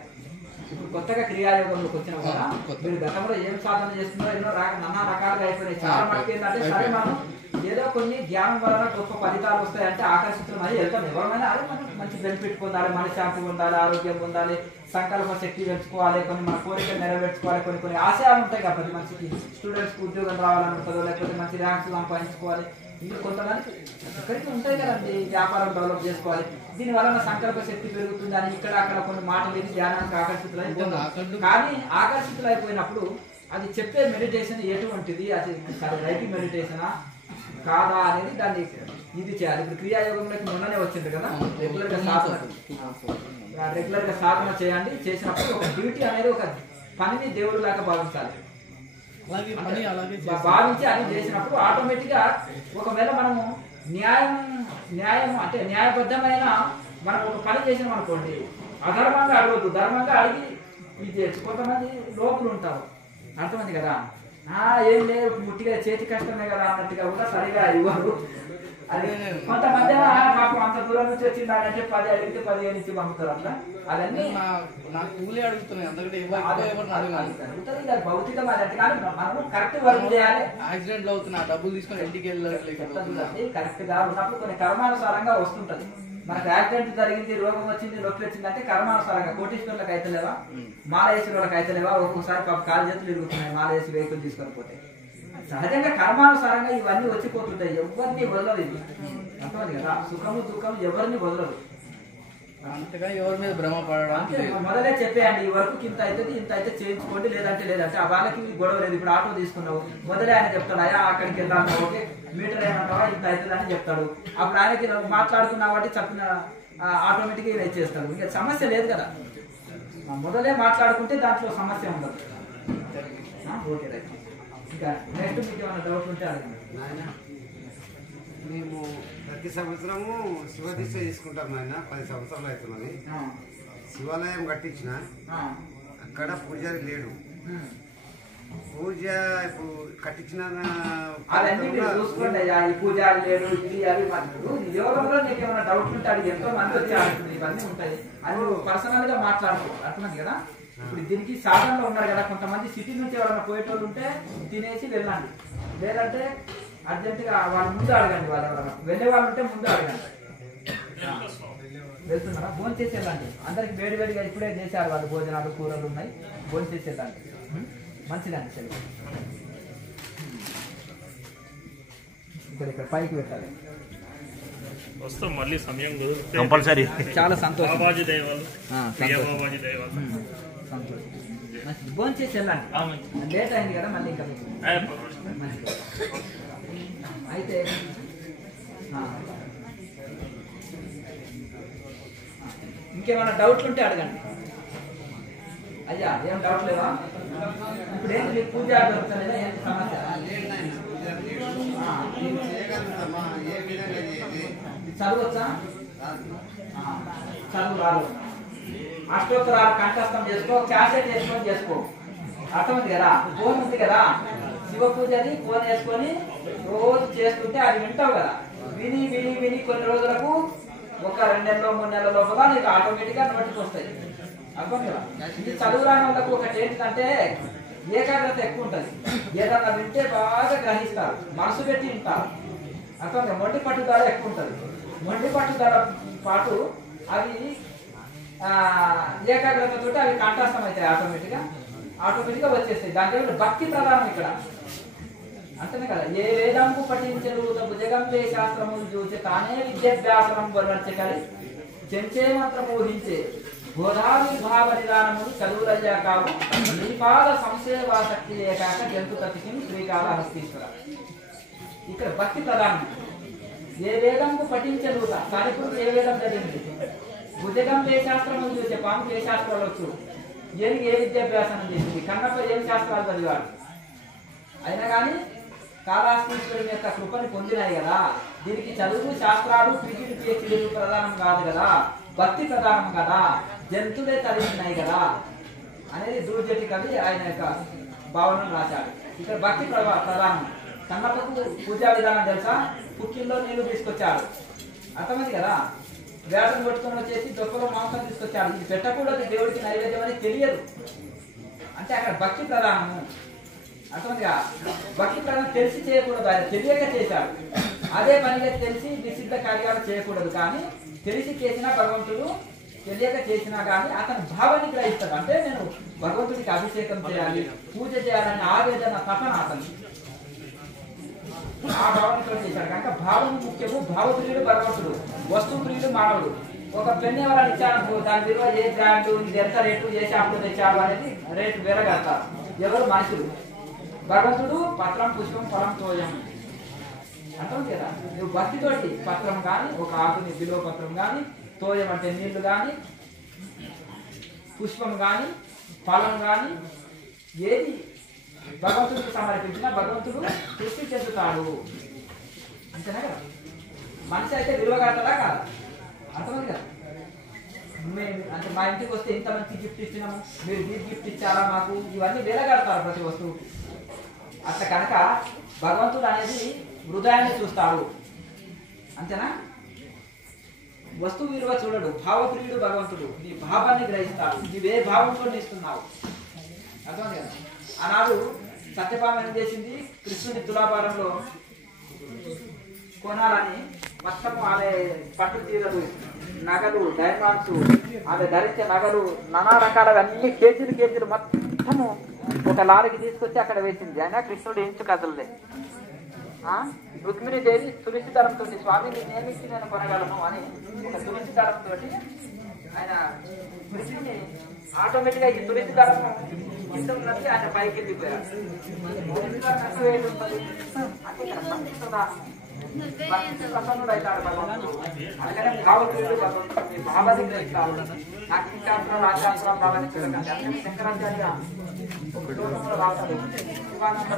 ఇప్పుడు కొత్తగా క్రియాయోగంలోకి వచ్చిన కూడా మీరు గతంలో ఏం సాధన చేస్తున్నారో ఎన్నో నానా రకాలుగా అయిపోయినాయి. చాలా మటుకు ఏంటంటే సరే మనం ఏదో కొన్ని జ్ఞానం వలన గొప్ప ఫలితాలు వస్తాయంటే ఆకర్షితులమై వెళ్తాం. ఎవరైనా అదే మనం మంచి బెనిఫిట్ పొందాలి, మనశ్శాంతి పొందాలి, ఆరోగ్యం పొందాలి, సంకల్ప శక్తి పెంచుకోవాలి, కొన్ని మన కోరికలు నెరవేర్చుకోవాలి, కొన్ని ఆశయాలు ఉంటాయి కదా ప్రతి మనిషికి. స్టూడెంట్స్కి ఉద్యోగం రావాలని ఉంటుందో, లేకపోతే మంచి ర్యాంక్స్ సంపాదించుకోవాలి. ఇంకా కొంతమంది ఇక్కడికి ఉంటాయి కదండి, వ్యాపారం డెవలప్ చేసుకోవాలి. దీని వలన సంకల్ప శక్తి పెరుగుతుంది అని ఇక్కడ అక్కడ కొన్ని మాటలు విని ధ్యానానికి ఆకర్షితులైపోతుంది. కానీ ఆకర్షితులైపోయినప్పుడు అది చెప్పే మెడిటేషన్ ఎటువంటిది, అది రైట్ మెడిటేషనా కాదా అనేది దాన్ని ఇది చేయాలి. ఇప్పుడు క్రియాయోగంలోకి మొన్ననే వచ్చింది కదా, రెగ్యులర్ గా సాధన చేయండి. చేసినప్పుడు ఒక డ్యూటీ అనేది ఒక పనిని దేవుడు లాగా భావించాలి. భావించి అది చేసినప్పుడు ఆటోమేటిక్ గా ఒకవేళ మనము న్యాయం అంటే న్యాయబద్ధమైన మనం ఒక పని చేసినాం అనుకోండి, అధర్మంగా అడగద్దు, ధర్మంగా అడిగి ఇది చేయొచ్చు. కొంతమంది లోపులు ఉంటారు, అర్థమైంది కదా. ఏం లేదు ముట్టిగా చేతి కష్టమే కదా అన్నట్టుగా కూడా సరిగా ఇవ్వరు. అది కొంతమంది మాకు అంత దూరం నుంచి వచ్చిందంటే 10 అడిగితే 15 ఇచ్చి పంపుతారు అట్లా. అవన్నీ నా కూలీ అడుగుతున్నాయి అందుకంటే భౌతికం అది కానీ మనము కరెక్ట్ వర్క్ చేయాలి. యాక్సిడెంట్లు అవుతున్నాయి డబ్బులు తీసుకొని ఇంటికి వెళ్ళి కరెక్ట్ గా ఉన్నప్పుడు కొన్ని కర్మానుసారంగా వస్తుంటది. మనకు యాక్సిడెంట్ జరిగింది, రోగం వచ్చింది, నొప్పి వచ్చిందంటే కర్మానుసారంగా కోటీశ్వరులకు అయితలేవా, మాల వేసిన వాళ్ళకి అయితలేవా, ఒక్కొక్కసారి కాలు చేతులు ఇరుగుతున్నాయి మాల వేసి వెహికల్ తీసుకొని పోతే. సహజంగా కర్మానుసారంగా ఇవన్నీ వచ్చిపోతుంటాయి. ఎవరిని వదలదు ఇది అర్థమైంది కదా. సుఖము దుఃఖము ఎవరిని వదలదు. అంతగా ఎవరి మీద భ్రమ పడడం మొదలే చెప్పేయండి ఈ వరకు ఇంత అవుతుంది, ఇంత అయితే చేయించుకోండి, లేదంటే ఆ వాళ్ళకి గొడవ లేదు. ఇప్పుడు ఆటో తీసుకున్నావు మొదలే ఆయన చెప్తాడు అయ్యా అక్కడికి వెళ్ళాను, ఓకే మీటర్ ఏమంటావా ఇంత అవుతుంది అని చెప్తాడు. అప్పుడు ఆయనకి మాట్లాడుకున్నా వాటి చెప్పిన ఆటోమేటిక్గా ఇది చేస్తాడు. ఇంకా సమస్య లేదు కదా. మొదలే మాట్లాడుకుంటే దాంట్లో సమస్య ఉండదు. Okay right. ఇంకా నెక్స్ట్ మీకు ఏమైనా డౌట్ ఉంటే అడగండి. మేము ప్రతి సంవత్సరము శివదీక్ష తీసుకుంటాం నాయన. 10 సంవత్సరాలు అవుతున్నది. శివాలయం కట్టించిన అక్కడ పూజారి లేడు. పూజ ఇప్పుడు కట్టించిన అవన్నీ మీరు చూసుకోండి అయ్యా. ఈ పూజారి లేడు ఇది అవి యోగంలో నీకు ఏమైనా డౌట్ ఉంటే అది ఎంతో మంది వచ్చి ఆడుతుంది. ఇవన్నీ ఉంటాయి అది పర్సనల్ గా మాట్లాడుకోవాలి. అర్థమైంది కదా. ఇప్పుడు దీనికి సాధనలో ఉన్నారు కదా. కొంతమంది సిటీ నుంచి ఎవరైనా పోయేటోళ్ళు ఉంటే తినేసి వెళ్ళండి, లేదంటే అర్జెంటుగా వాళ్ళ ముందు అడగండి. వాళ్ళు ఎవరైనా వెళ్ళే వాళ్ళు ఉంటే ముందు అడగండి. వెళ్తున్నారా భోజనం చేసి వెళ్ళండి. అందరికి వేడివేడిగా ఇప్పుడే చేశారు వాళ్ళు, భోజనాలు కూరలు ఉన్నాయి, భోజనం చేసి వెళ్ళండి. మంచిదండి. సరే ఇక్కడ పైకి పెట్టాలి. వస్తాం మళ్ళీ సమయం కుదిరితే కంపల్సరీ. చాలా సంతోషం. బాబాజీ దైవాలు, బాబాజీ దైవాలు. సంతోషం. భోజనం చేసి వెళ్ళండి. లేట్ అయింది కదా మళ్ళీ ఇంకా అయితే ఇంకేమైనా డౌట్లు ఉంటే అడగండి. అయ్యా ఏం డౌట్ లేవా? ఇప్పుడు ఏంటి మీకు పూజ దొరుకుతుందా? ఏంటి సమస్య? చదవచ్చా? చదువు రాదు. అష్టోత్తరాలు కంఠస్థం చేసుకో, క్యాసెట్ వేసుకొని చేసుకో. అర్థమైంది కదా. ఫోన్ ఉంది కదా, శివ పూజని ఫోన్ వేసుకొని రోజు చేస్తుంటే అది వింటావు కదా. విని విని విని కొన్ని రోజులకు ఒక 2 నెలలో 3 నెలల లోపల నీకు ఆటోమేటిక్ గా నోటికి వస్తాయి. అర్థం కదా. ఇది చదువు రాని వాళ్ళకు ఒకటి ఏంటంటే ఏకాగ్రత ఎక్కువ ఉంటుంది. ఏదన్నా వింటే బాగా గ్రహిస్తారు, మనసు పెట్టి వింటారు. అర్థం కదా. మొండి పట్టుదల ఎక్కువ ఉంటుంది. మొండి పట్టుదల పాటు అవి ఏకాగ్రతతో అవి కంఠస్థం అవుతాయి. ఆటోమేటిక్ గా వచ్చేస్తాయి. దాంట్లో భక్తి ప్రధానం ఇక్కడ అంతనే కదా. ఏ వేదంకు పఠించరు భుజగంపే శాస్త్రములు చూసి తానే విద్యాభ్యాసనం వర్ణించగలి చెంచే మంత్రము ఊహించే బోధావిర్భావ నిదానములు చదువులయ్యా కావు శ్రీపాద సంసేవాసక్తి ఏకాక జంతు తతికి శ్రీకాళహస్తీశ్వర. ఇక్కడ భక్తి ప్రధానం. ఏ వేదంకు పఠించరు సారిపుడు ఏ వేదం చదివింది, భుజగంపే శాస్త్రములు చూసే పాము ఏ శాస్త్రాలు వచ్చు, ఏనికి ఏ విద్యాభ్యాసం చేసింది, కన్నప్ప ఏం శాస్త్రాలు చదివాడు. అయినా కానీ కాళహస్తీశ్వరుని యొక్క కృపని పొందినాయి కదా. దీనికి చదువు శాస్త్రాలు పీటీలు పిహెచ్డీలు ప్రధానం కాదు కదా, భక్తి ప్రధానం కదా, జంతువులే చదివినాయి కదా అనేది దూర్జటి కవి ఆయన యొక్క భావనను రాశాడు. ఇక్కడ భక్తి ప్రధానం. కన్నప్పకు పూజా విధానం తెలుసా? కుక్కిల్లో నీళ్లు తీసుకొచ్చారు. అర్థమైంది కదా. వేటను కొట్టుకొని వచ్చేసి దొక్కలో మాంసం తీసుకొచ్చారు. ఇది పెట్టకూడదు దేవుడికి నైవేద్యం అని తెలియదు. అంటే అక్కడ భక్తి ప్రధానము. అర్థమైందిగా. భక్తి ప్రధానం తెలిసి చేయకూడదు, ఆయన తెలియక చేశాడు. అదే పనిగా తెలిసి నిషిద్ధ కార్యాలు చేయకూడదు. కానీ తెలిసి చేసినా భగవంతుడు, తెలియక చేసినా కానీ అతను భావాన్ని గ్రహిస్తాడు. అంటే నేను భగవంతుడికి అభిషేకం చేయాలి, పూజ చేయాలని ఆవేదన తపన అతను ఆ భావనతో చేశాడు. కనుక భావం ముఖ్యము. భావప్రియుడు భగవంతుడు, వస్తుప్రియుడు మానవుడు. ఒక పెన్ను ఎవరైనా ఇచ్చారనుకో, దాని విలువ ఏ బ్రాండ్, ఇది ఎంత రేటు, ఏ షాపులో తెచ్చాడు అనేది రేటు వేరే కడతారు. ఎవరు? మనుషులు. భగవంతుడు పత్రం పుష్పం ఫలం తోయం అంటుంది కదా. నువ్వు భక్తితోటి పత్రం కానీ, ఒక ఆకుని బిల్వ పత్రం కానీ, తోయం అంటే నీళ్లు కానీ, పుష్పం కానీ, ఫలం కానీ ఏది భగవంతుడికి సమర్పించినా భగవంతుడు తృప్తి చెందుతాడు. అంతేనా కదా. మనిషి అయితే విలువ కడతాడా కాదు. అర్థమైంది కదా. మేము అంటే మా ఇంటికి వస్తే ఇంత మంచి గిఫ్ట్ ఇచ్చినాము, మీరు గిఫ్ట్ ఇచ్చారా మాకు, ఇవన్నీ వెలగడతారు ప్రతి వస్తువుకి. అట్లా కనుక భగవంతుడు అనేది హృదయాన్ని చూస్తాడు అంతేనా. వస్తువు విలువ చూడడు, భావప్రియుడు భగవంతుడు. నీ భావాన్ని గ్రహిస్తాడు, నీవే భావంతో ఇస్తున్నావు. అర్థం కదా. ఆనాడు సత్యభామ ఏం చేసింది, కృష్ణుడి తులాభారంలో కొనాలని మొత్తము ఆమె పట్టు చీరలు, నగలు, డైమండ్స్, ఆమె ధరించే నగలు, నానా రకాల అన్ని కేజీలు మొత్తము ఒక లారీకి తీసుకొచ్చి అక్కడ వేసింది. అయినా కృష్ణుడు ఎంచు కదలలే. రుక్మిణీదేవి తులసి దళంతో, స్వామిని నియమించి నేను కొనగలను అని ఒక తులసి దళంతో ఆయన కృష్ణుని ఆటోమేటిక్ గా ఈ తులసి దళం కింద ఉన్నది ఆయన పైకి వెళ్ళిపోయారు. ప్రసన్నుడు అవుతాడు భగవంతుడు. అందుకనే భావప్రియుడు భగవంతుడు. మీ భావాన్ని గ్రహిస్తాడు. నాకు ఈ శాస్త్రం ఆ శాస్త్రం రావాలని చూడకండి. అందుకని శంకరాచార్య ఒక శ్లోకంలో రాస్తాడు, శివానంద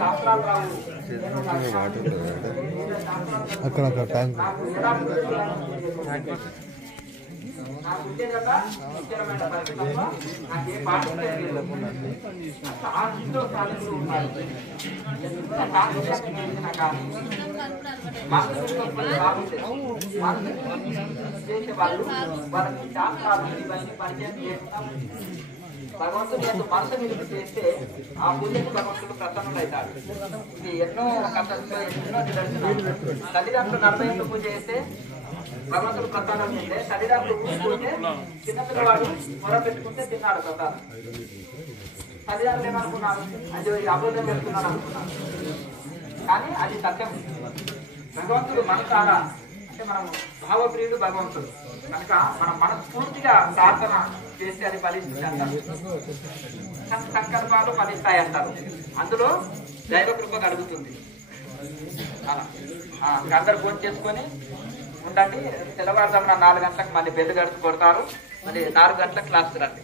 శాస్త్రాలు రావు, నాకు ఉండేదట నిత్యమైన పరిస్థితుల్లో నాకే పాట చేసేవాళ్ళు వాళ్ళకి శాస్త్రాలు ఇవన్నీ పరిచయం చేస్తాం. భగవంతుని యొక్క మనసు నిలుపు చేస్తే ఆ పూజకు భగవంతుడు ప్రసన్నుడైతాడు. ఇది ఎన్నో కథల్లో ఎన్నో నిదర్శనాలు. తల్లిదండ్రులు 40 ఏళ్ళు పూజ చేస్తే భగవంతుడు ప్రసాదం తింటే, తల్లిదండ్రులు ఊరుకుంటే చిన్నపిల్లవాడు మొర పెట్టుకుంటే తిన్నాడు ప్రసాదం. తల్లిదండ్రులు ఏమనుకున్నారు, అది అబద్ధం పెడుతున్నాడు అనుకున్నారు. కానీ అది సత్యం. భగవంతుడు మనసారా అంటే మనం భావప్రియుడు భగవంతుడు కనుక మనం మనస్ఫూర్తిగా ప్రార్థన చేస్తే అది ఫలిస్తుంది అంటారు. సంకల్పాలు ఫలిస్తాయి అంటారు. అందులో దైవ కృప కలుగుతుంది. అందరు ఫోన్ చేసుకొని ఉండండి. తెల్లవారుజామున 4 గంటలకు మళ్ళీ బెల్లు గడుపు కొడతారు. మళ్ళీ 4 గంటలకు క్లాస్ రండి.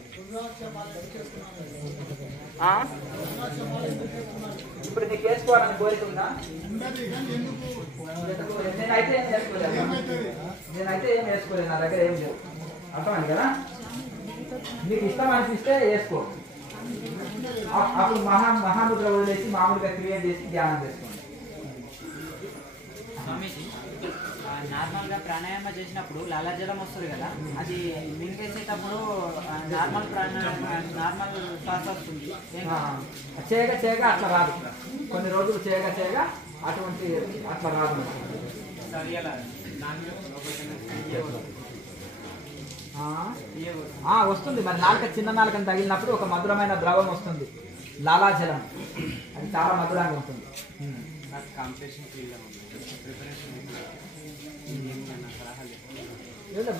ఇప్పుడు నీకు వేసుకోవాలని కోరిక ఉందా? నేనైతే ఏం వేసుకోలేదు. నా దగ్గర ఏం లేవు. అర్థమైంది కదా. నీకు ఇష్టం అనిపిస్తే వేసుకో. అప్పుడు మహాముద్ర వదిలేసి మామూలుగా క్రియేట్ చేసి ధ్యానం చేసుకోండి. నార్మల్ గా ప్రాణాయామ చేసినప్పుడు లాలాజలం వస్తుంది కదా, అది మింగేసేటప్పుడు నార్మల్ శ్వాస వస్తుంది. చేయగా అట్లా రాదు. కొన్ని రోజులు చేయగా అటువంటి అట్లా రాదు. వస్తుంది మరి. నాలుక చిన్న నాలుకని తగిలినప్పుడు ఒక మధురమైన ద్రవం వస్తుంది, లాలాజలం. అది చాలా మధురంగా ఉంటుంది.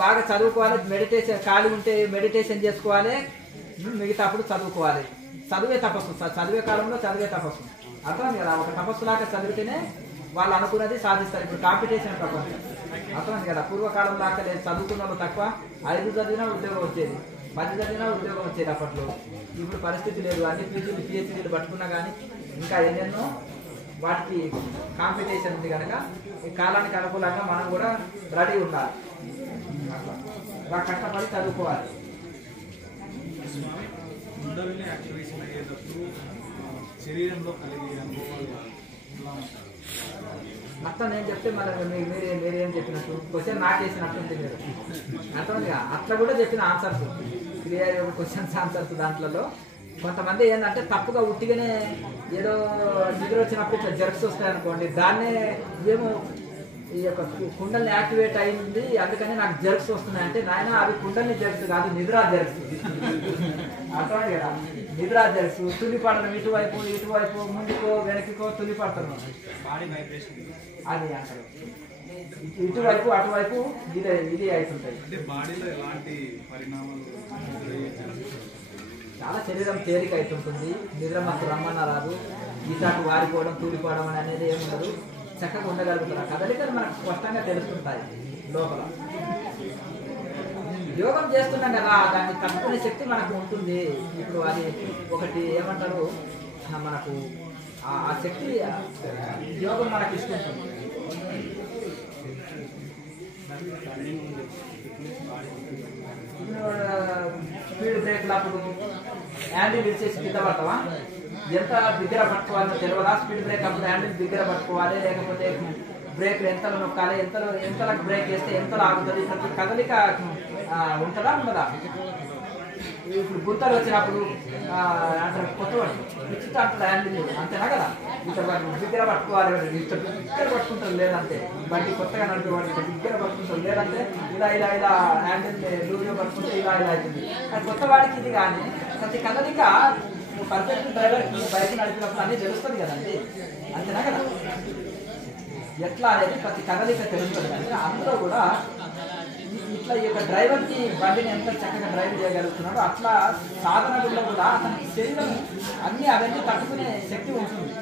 బాగా చదువుకోవాలి. మెడిటేషన్ ఖాళీ ఉంటే మెడిటేషన్ చేసుకోవాలి. మిగతా అప్పుడు చదువుకోవాలి. చదివే తపస్సు, చదివే కాలంలో చదివే తపస్సు. అర్థం కదా. ఒక తపస్సులాగా చదివితేనే వాళ్ళు అనుకున్నది సాధిస్తారు. ఇప్పుడు కాంపిటీషన్ ప్రపంచం. అర్థమైంది కదా. పూర్వకాలం దాకా లేదు, చదువుకున్న వాళ్ళు తక్కువ. 5 చదివినా ఉద్యోగం వచ్చేది, 10 చదివినా ఉద్యోగం వచ్చేది అప్పట్లో. ఇప్పుడు పరిస్థితి లేదు. అన్ని పీజీలు పిహెచ్డీలు పట్టుకున్నా కానీ ఇంకా ఎన్నెన్నో వాటికి కాంపిటీషన్ ఉంది కనుక ఈ కాలానికి అనుకూలంగా మనం కూడా రెడీ ఉండాలి. బాగా కష్టపడి చదువుకోవాలి. శరీరంలో కలిగే అనుభవాలు మొత్తం నేను చెప్తే మరి మీరేం చెప్పినట్టు క్వశ్చన్ నాకేసినట్టుంది మీరు. అర్థమైందిగా. అట్లా కూడా చెప్పిన ఆన్సర్స్, క్లియర్ క్వశ్చన్స్ ఆన్సర్స్. దాంట్లో కొంతమంది ఏంటంటే తప్పుగా ఉట్టిగానే ఏదో నిద్ర వచ్చినప్పుడు ఇట్లా జర్క్స్ వస్తాయనుకోండి, దాన్నే ఏమో ఈ యొక్క కుండల్ని యాక్టివేట్ అయింది అందుకని నాకు జర్క్స్ వస్తున్నాయంటే, నాయన అవి కుండల్ని జర్క్స్ కాదు, నిద్రా జర్క్స్. అర్థమైంది కదా. నిద్రా జర్క్స్. తులి పడడం ఇటువైపు ముందుకో వెనక్కికో తులి పడతారు. అది అంటారు. ఇటువైపు అటువైపు ఇది అవుతుంటాయి. చాలా శరీరం తేలిక అవుతుంటుంది. నిద్ర మాకు రమ్మన్న రాదు. ఈసారి వారిపోవడం తూలిపోవడం అనేది ఏముండదు. చక్కగా ఉండగలుగుతారు. ఆ కదలికలు మనకు స్పష్టంగా తెలుస్తుంటాయి లోపల. యోగం చేస్తున్నాం కదా, దాన్ని తట్టుకునే శక్తి మనకు ఉంటుంది. ఇప్పుడు అది ఒకటి ఏమంటారు, మనకు ఆ శక్తి యోగం మనకి ఇస్తుంటుంది. స్పీడ్ బ్రేక్ అప్పుడు హ్యాండిల్ విడిచేసి కింద పడతావా? ఎంత దగ్గర పట్టుకోవాలో తెలియదా? స్పీడ్ బ్రేక్ అప్పుడు హ్యాండిల్ దగ్గర పట్టుకోవాలి, లేకపోతే బ్రేక్లు ఎంతలో నొక్కాలి, ఎంతలకు బ్రేక్ వేస్తే ఎంతలో ఆగుతుంది, ప్రతి కదలిక ఉంటుందా ఉండదా? ఇప్పుడు గుర్తలు వచ్చినప్పుడు అంటారు కొత్త ఇచ్చుతా అంటారు హ్యాండిల్, అంతేనా కదా? ఇక్కడ దగ్గర పట్టుకోవాలి, దగ్గర పట్టుకుంటారు, లేదంటే బండి కొత్తగా నడిపేవాడు దగ్గర పట్టుకుంటారు, లేదంటే ఇలా ఇలా ఇలా హ్యాండిల్ లూజ్గా పట్టుకుంటే ఇలా ఇలా అవుతుంది. కానీ కొత్త వాడికి ఇది కానీ ప్రతి కదలిక పర్ఫెక్ట్ డ్రైవర్ బైక్ నడిపినప్పుడు అన్నీ తెలుస్తుంది కదండి, అంతేనా కదా? ఎట్లా అనేది ప్రతి కదలిక తెలుస్తుంది. అంటే అందులో కూడా ఇట్లా ఈ యొక్క డ్రైవర్కి బండిని ఎంత చక్కగా డ్రైవ్ చేయగలుగుతున్నాడో అట్లా సాధనలో కూడా అతనికి శరీరం అన్నీ అవన్నీ తట్టుకునే శక్తి ఉంటుంది.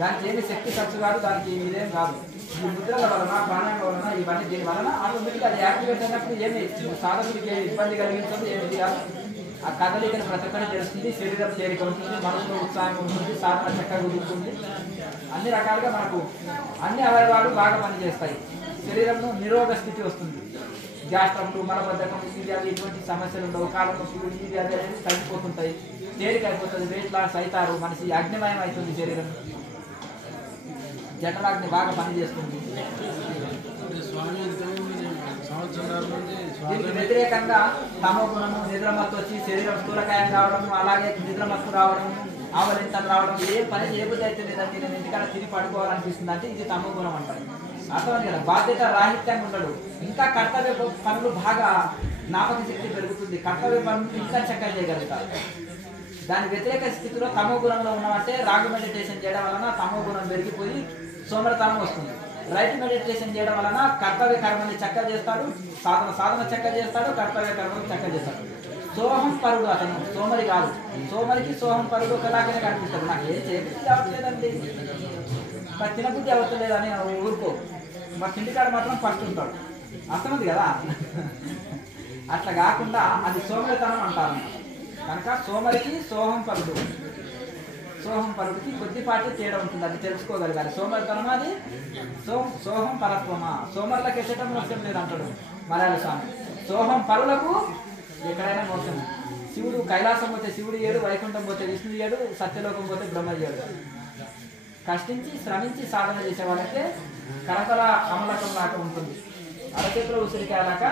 దానికి ఏమి శక్తి ఖర్చు కాదు, దానికి ఇదేం కాదు. ఈ ముద్రల వలన ప్రాణాయామం వలన ఇవన్నీ దీని వలన ఆటోమేటిక్గా అది యాక్టివేట్ అయినప్పుడు ఏమి సాధకుడికి ఇబ్బంది కలిగించదు, ఏమి కాదు. ఆ కదలికను ప్రతి ఒక్కటి తెలుస్తుంది, శరీరం తేలిక ఉంటుంది, మనసులో ఉత్సాహం ఉంటుంది, సాధన చక్కగా కుదురుతుంది. అన్ని రకాలుగా మనకు అన్ని అవయవాలు బాగా పనిచేస్తాయి. శరీరంలో నిరోధ స్థితి వస్తుంది. గ్యాస్ ట్రబుల్, మలబద్ధకం, ఇది అది ఇటువంటి సమస్యలు ఉండవు. కాలం నొప్పులు ఇది అది అనేది తగ్గిపోతుంటాయి, తేలిక అయిపోతుంది, వెయిట్ లాస్ అవుతారు, మనిషి అగ్నిమయం అవుతుంది, శరీరం జఠరాగ్ని బాగా పనిచేస్తుంది. దీనికి వ్యతిరేకంగా తమో గుణము, నిద్రమత్తు వచ్చి శరీరం స్థూలకాయం రావడము, అలాగే నిద్రమత్తు రావడం, ఆవలింతలు రావడం, ఏ పని చేయబుద్ధి అయితే లేదంటే నేను ఇంటికాడ తిని పడుకోవాలనిపిస్తుంది అంటే ఇది తమో గుణం అంటారు. అర్థమైంది కదా? బాధ్యత రాహిత్యంగా ఉండడు, ఇంకా కర్తవ్య పనులు బాగా జ్ఞాపక శక్తి పెరుగుతుంది, కర్తవ్య పనులు ఇంకా చక్కగా చేయగలుగుతారు. దాని వ్యతిరేక స్థితిలో తమో గుణంలో ఉన్నామంటే రాగు మెడిటేషన్ చేయడం వలన తమో గుణం పెరిగిపోయి సోమరతనం వస్తుంది. రైట్ మెడిటేషన్ చేయడం వలన కర్తవ్య కర్మని చక్కగా చేస్తాడు, సాధన చక్కగా చేస్తాడు, కర్తవ్య కర్మని చక్కగా చేస్తాడు. సోహం పరుడు అతను, సోమరి కాదు. సోమరికి సోహం పరుడు ఒకలాగానే కనిపిస్తాడు. నాకు ఏం చేయబుద్ధి అవ్వట్లేదండి, మరి తినబుద్ధి అవ్వట్లేదని ఊరుకో, మరి తిండికాడ మాత్రం ఫస్ట్ ఉంటాడు. అర్థమైంది కదా? అట్లా కాకుండా అది సోమరితనం అంటారు. కనుక సోమరికి సోహం పరుడు, సోహం పరుడికి కొద్దిపాటి తేడా ఉంటుంది, అది తెలుసుకోగలగాలి. సోమరితనం అది సోహం పరత్వమా, సోమరులకు ఎచ్చటం మోసం లేదు అంటాడు మలయాళ స్వామి. సోహం పరులకు ఎక్కడైనా మోసం. శివుడు కైలాసం పోతే శివుడు ఏడు, వైకుంఠం పోతే విష్ణుడు ఏడు, సత్యలోకం పోతే బ్రహ్మ ఏడు. కష్టించి శ్రమించి సాధన చేసే వాళ్ళకే కరకల అమలకం లాగా ఉంటుంది. అరచేతిలో ఉసిరికాయలాక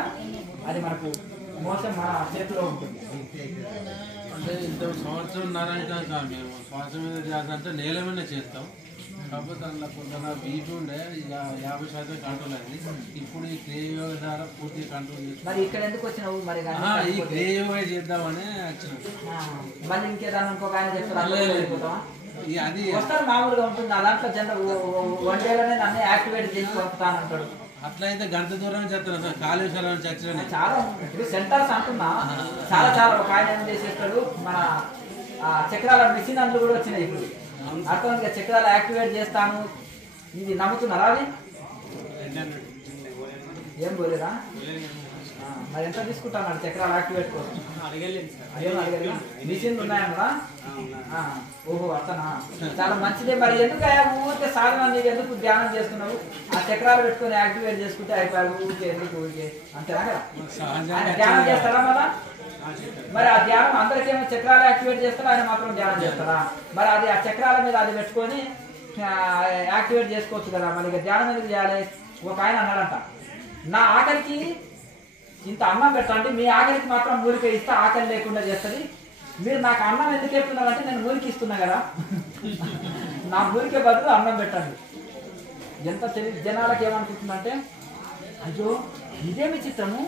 అది మనకు మోసం మన చేతిలో ఉంటుంది. అంటే ఇంత సంవత్సరం నారాయణ మేము శ్వాస మీద చేయాలంటే నేల మీద చేస్తాం. కాకపోతే అందులో కొంత బీపీ ఉండే 50% కంట్రోల్ అయింది. ఇప్పుడు ఈ క్రియ యోగ ద్వారా పూర్తిగా కంట్రోల్ చేస్తాం. మరి ఇక్కడ ఎందుకు వచ్చినావు? మరి ఈ క్రియ యోగ చేద్దామని వచ్చినాం. మళ్ళీ ఇంకేదాన్ని ఇంకొక ఆయన చెప్తారు, అది వస్తారు మామూలుగా ఉంటుంది. ఆ దాంట్లో జనరల్ 1 డేలోనే నన్ను యాక్టివేట్ చేసి పంపుతానంటాడు. అట్లయితే గంట దూరం చేస్తారు సార్, కాళేశ్వరం చర్చ చాలా ఇప్పుడు సెంటర్స్ అంటున్నా చాలా ఒక ఆయన ఏం చేసేస్తాడు, మన చక్రాల మిషన్ అంట్లు కూడా వచ్చినాయి ఇప్పుడు. అర్థం చక్రాలు యాక్టివేట్ చేస్తాను, ఇది నమ్ముతున్నారా? అది ఏం పోలేదా? మరి ఎంత తీసుకుంటాను చక్రాలు యాక్టివేట్ కోసం? మిషన్లు ఉన్నాయన్నా? ఓహో అతనా, చాలా మంచిదే. మరి ఎందుకు ఊరికే సాధన నీకు ఎందుకు ధ్యానం చేస్తున్నావు? ఆ చక్రాలు పెట్టుకుని యాక్టివేట్ చేసుకుంటే అయిపోయాడు. ఊరికే ఎందుకు ఊరికే అంతేనా కదా? ఆయన ధ్యానం చేస్తారా మళ్ళా? మరి ఆ ధ్యానం అందరికేమో చక్రాలు యాక్టివేట్ చేస్తారా, ఆయన మాత్రం ధ్యానం చేస్తారా? మరి అది ఆ చక్రాల మీద అది పెట్టుకొని యాక్టివేట్ చేసుకోవచ్చు కదా. మరి ధ్యానం ఎందుకు చేయాలి? ఒక ఆయన అన్నాడంట, నా ఆఖరికి ఇంత అన్నం పెట్టండి, మీ ఆఖరికి మాత్రం మూలిక ఇస్తే ఆకలి లేకుండా చేస్తుంది. మీరు నాకు అన్నం ఎందుకు చెప్తున్నారంటే నేను మూలిక ఇస్తున్నా కదా, నా మూలికే బదులు అన్నం పెట్టండి. ఎంత జనాలకు ఏమనుకుంటుందంటే, అయ్యో ఇదేమి చిత్రము,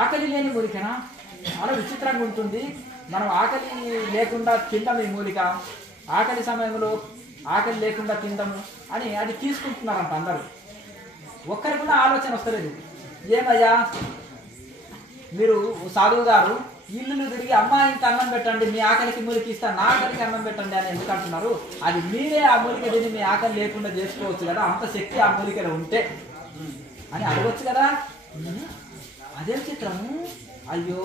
ఆకలి లేని మూలికనా, చాలా విచిత్రంగా ఉంటుంది. మనం ఆకలి లేకుండా తింటాం ఈ మూలిక, ఆకలి సమయంలో ఆకలి లేకుండా తింటాము అని అది తీసుకుంటున్నారంట అందరూ. ఒక్కరికి కూడా ఆలోచన వస్తలేదు. ఏమయ్యా మీరు సాధువు గారు ఇల్లు తిరిగి అమ్మ ఇంత అన్నం పెట్టండి, మీ ఆకలికి మూలిక ఇస్తా, నా ఆకలికి అన్నం పెట్టండి అని ఎందుకు అంటున్నారు? అది మీరే ఆ మూలిక తిని మీ ఆకలి లేకుండా చేసుకోవచ్చు కదా, అంత శక్తి ఆ మూలికలో ఉంటే అని అడగొచ్చు కదా. అదేం చిత్రము, అయ్యో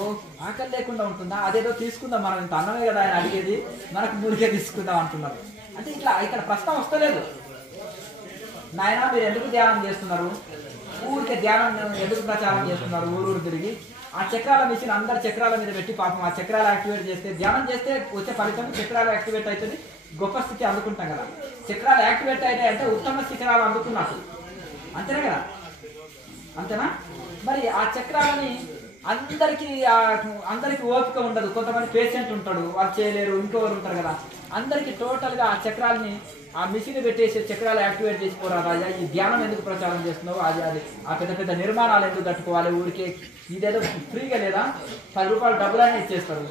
ఆకలి లేకుండా ఉంటుందా, అదేదో తీసుకుందాం, మనం ఇంత అన్నమే కదా ఆయన అడిగేది, మనకు మూలికే తీసుకుందాం అంటున్నారు. అంటే ఇట్లా ఇక్కడ ప్రశ్న వస్తలేదు. నాయన మీరు ఎందుకు ధ్యానం చేస్తున్నారు? ఊరికే ధ్యానం ఎందుకు ప్రచారం చేస్తున్నారు ఊరు తిరిగి. ఆ చక్రాల మిషన్ అందరు చక్రాల మీద పెట్టి పాపం ఆ చక్రాలు యాక్టివేట్ చేస్తే ధ్యానం చేస్తే వచ్చే ఫలితం చక్రాలు యాక్టివేట్ అవుతుంది, గొప్ప స్థితి అందుకుంటాం కదా. చక్రాలు యాక్టివేట్ అయినాయి అంటే ఉత్తమ శిఖరాలు అందుకున్నట్టు, అంతేనా కదా, అంతేనా? మరి ఆ చక్రాలని అందరికి ఓపిక ఉండదు, కొంతమంది పేషెంట్ ఉంటాడు వాళ్ళు చేయలేరు, ఇంకోరు ఉంటారు కదా. అందరికి టోటల్గా ఆ చక్రాలని ఆ మిషన్ పెట్టేసి చక్రాలు యాక్టివేట్ చేసుకోరాదా, ఈ ధ్యానం ఎందుకు ప్రచారం చేస్తున్నావు, అది ఆ పెద్ద పెద్ద నిర్మాణాలు ఎందుకు కట్టుకోవాలి, ఊరికే ఇదేదో ఫ్రీగా లేదా 10 రూపాయలు డబ్బులనే ఇచ్చేస్తారు,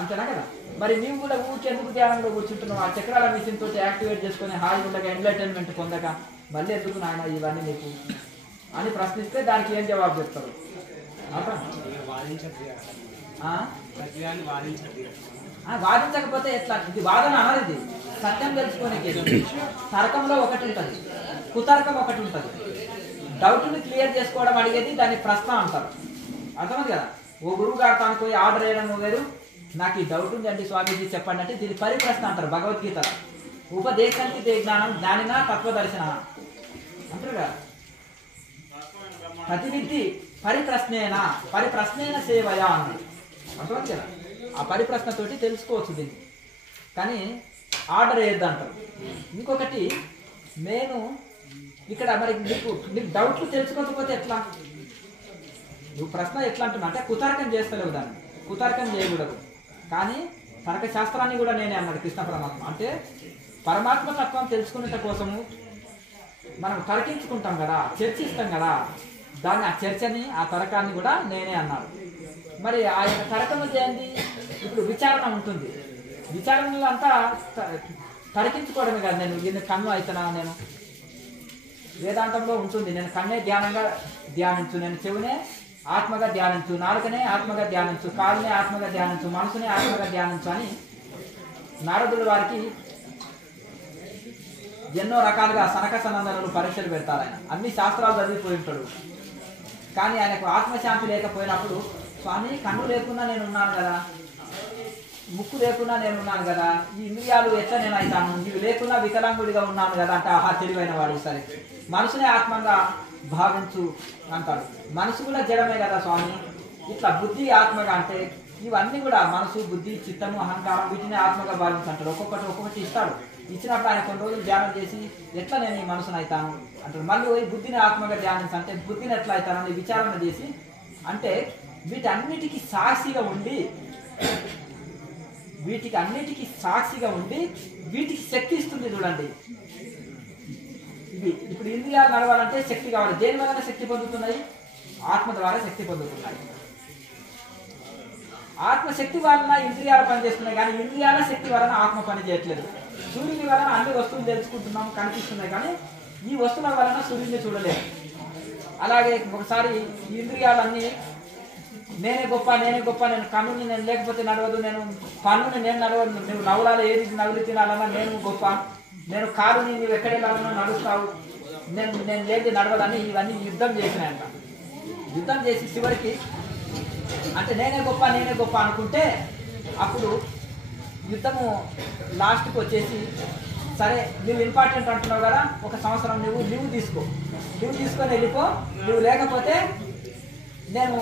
అంతేనా కదా. మరి నీవు కూడా ఊరికి ఎందుకు ధ్యానంలో కూర్చుంటున్నావు, ఆ చక్రాల మిషన్ తోటి యాక్టివేట్ చేసుకుని హాయి ఉండగా ఎంటర్టైన్మెంట్ పొందక మళ్ళీ ఎందుకు నాయన ఇవన్నీ నీకు అని ప్రశ్నిస్తే దానికి ఏం జవాబు చెప్తారు? వాదించకపోతే ఎట్లా? ఇది వాదన అన్నది, ఇది సత్యం తెలుసుకోనికి. తర్కంలో ఒకటి ఉంటుంది, కుతర్కం ఒకటి ఉంటుంది. డౌట్ని క్లియర్ చేసుకోవడం అడిగేది దాన్ని ప్రశ్న అంటారు, అర్థమైంది కదా. ఓ గురువు గారు తాను పోయి ఆర్డర్ వేయడం వేరు, నాకు ఈ డౌట్ ఉందండి స్వామీజీ చెప్పండి అంటే దీన్ని పరిప్రశ్న అంటారు. భగవద్గీత ఉపదేశానికి జ్ఞానం జ్ఞానినా తత్వదర్శన అంటారు కదా. ప్రతివిధి పరిప్రశ్నేన సేవయా అన్నాడు, అర్థమైంది కదా. ఆ పరిప్రశ్నతోటి తెలుసుకోవచ్చు దీన్ని, కానీ ఆర్డర్ వేయద్దంటారు. ఇంకొకటి నేను ఇక్కడ మరి నీకు డౌట్లు తెలుసుకోకపోతే ఎట్లా? నువ్వు ప్రశ్న ఎట్లా అంటున్నా అంటే కుతర్కం చేస్తలేవు, దాన్ని కుతర్కం చేయకూడదు. కానీ తర్కశాస్త్రాన్ని కూడా నేనే అన్నాడు కృష్ణ పరమాత్మ. అంటే పరమాత్మ తత్వం తెలుసుకునే కోసము మనం తర్కించుకుంటాం కదా, చర్చిస్తాం కదా, దాన్ని ఆ చర్చని ఆ తర్కాన్ని కూడా నేనే అన్నాడు. మరి ఆయన తర్కము చేయండి. ఇప్పుడు విచారణ ఉంటుంది, విచారణలో అంతా తర్కించుకోవడమే కదా. నేను దీన్ని కన్ను అవుతున్నా, నేను వేదాంతంలో ఉంటుంది, నేను కన్నే ధ్యానంగా ధ్యానించు, నేను చెవునే ఆత్మగా ధ్యానించు, నాలుకనే ఆత్మగా ధ్యానించు, కాలునే ఆత్మగా ధ్యానించు, మనసునే ఆత్మగా ధ్యానించు అని నారదుల వారికి ఎన్నో రకాలుగా సనక సనందనలు పరీక్షలు పెడతారు. ఆయన అన్ని శాస్త్రాలు చదివిపోయి ఉంటాడు, కానీ ఆయనకు ఆత్మశాంతి లేకపోయినప్పుడు స్వామి కన్ను లేకుండా నేను ఉన్నాను కదా, ముక్కు లేకుండా నేను ఉన్నాను కదా, ఈ ఇంద్రియాలు ఎట్లా నేను అవుతాను, ఇవి లేకుండా వికలాంగుడిగా ఉన్నాను కదా అంటే ఆహా తెలివైన వాడు. సరే మనసునే ఆత్మగా భావించు అంటాడు. మనసు కూడా జడమే కదా స్వామి, ఇట్లా బుద్ధి ఆత్మగా అంటే ఇవన్నీ కూడా మనసు బుద్ధి చిత్తము అహంకారం వీటిని ఆత్మగా భావించంటాడు. ఒక్కొక్కటి ఇస్తాడు. ఇచ్చినప్పుడు ఆయన కొన్ని రోజులు ధ్యానం చేసి ఎట్లా నేను ఈ మనసును అవుతాను అంటాడు. మళ్ళీ బుద్ధిని ఆత్మగా ధ్యానించంటే బుద్ధిని ఎట్లా అవుతానని విచారణ చేసి అంటే వీటన్నిటికీ సాక్షిగా ఉండి వీటికి శక్తి ఇస్తుంది. చూడండి, ఇవి ఇప్పుడు ఇంద్రియాలు నడవాలంటే శక్తి కావాలి. దేని వలన శక్తి పొందుతున్నాయి? ఆత్మ ద్వారా శక్తి పొందుతున్నాయి. ఆత్మశక్తి వలన ఇంద్రియాలు పనిచేస్తున్నాయి, కానీ ఇంద్రియాల శక్తి వలన ఆత్మ పని చేయట్లేదు. సూర్యుని వలన అన్ని వస్తువులు తెలుసుకుంటున్నాం, కనిపిస్తున్నాయి, కానీ ఈ వస్తువుల వలన సూర్యుడిని చూడలేదు. అలాగే ఒకసారి ఈ ఇంద్రియాలన్నీ నేనే గొప్ప నేను కన్నుని నేను లేకపోతే నడవదు, నేను పన్నుని నేను నడవదు, నువ్వు నవ్వులాలో ఏది నవ్వులు తినాలన్నా నేను గొప్ప, నేను కారుని నువ్వు ఎక్కడెళ్ళాలన్నా నడుస్తావు, నేను లేది నడవదని ఇవన్నీ యుద్ధం చేసినాయంట. యుద్ధం చేసి చివరికి అంటే నేనే గొప్ప అనుకుంటే అప్పుడు యుద్ధము లాస్ట్కి వచ్చేసి సరే నువ్వు ఇంపార్టెంట్ అంటున్నావు కదా, 1 సంవత్సరం నువ్వు లీవ్ తీసుకొని వెళ్ళిపో, నువ్వు లేకపోతే నేను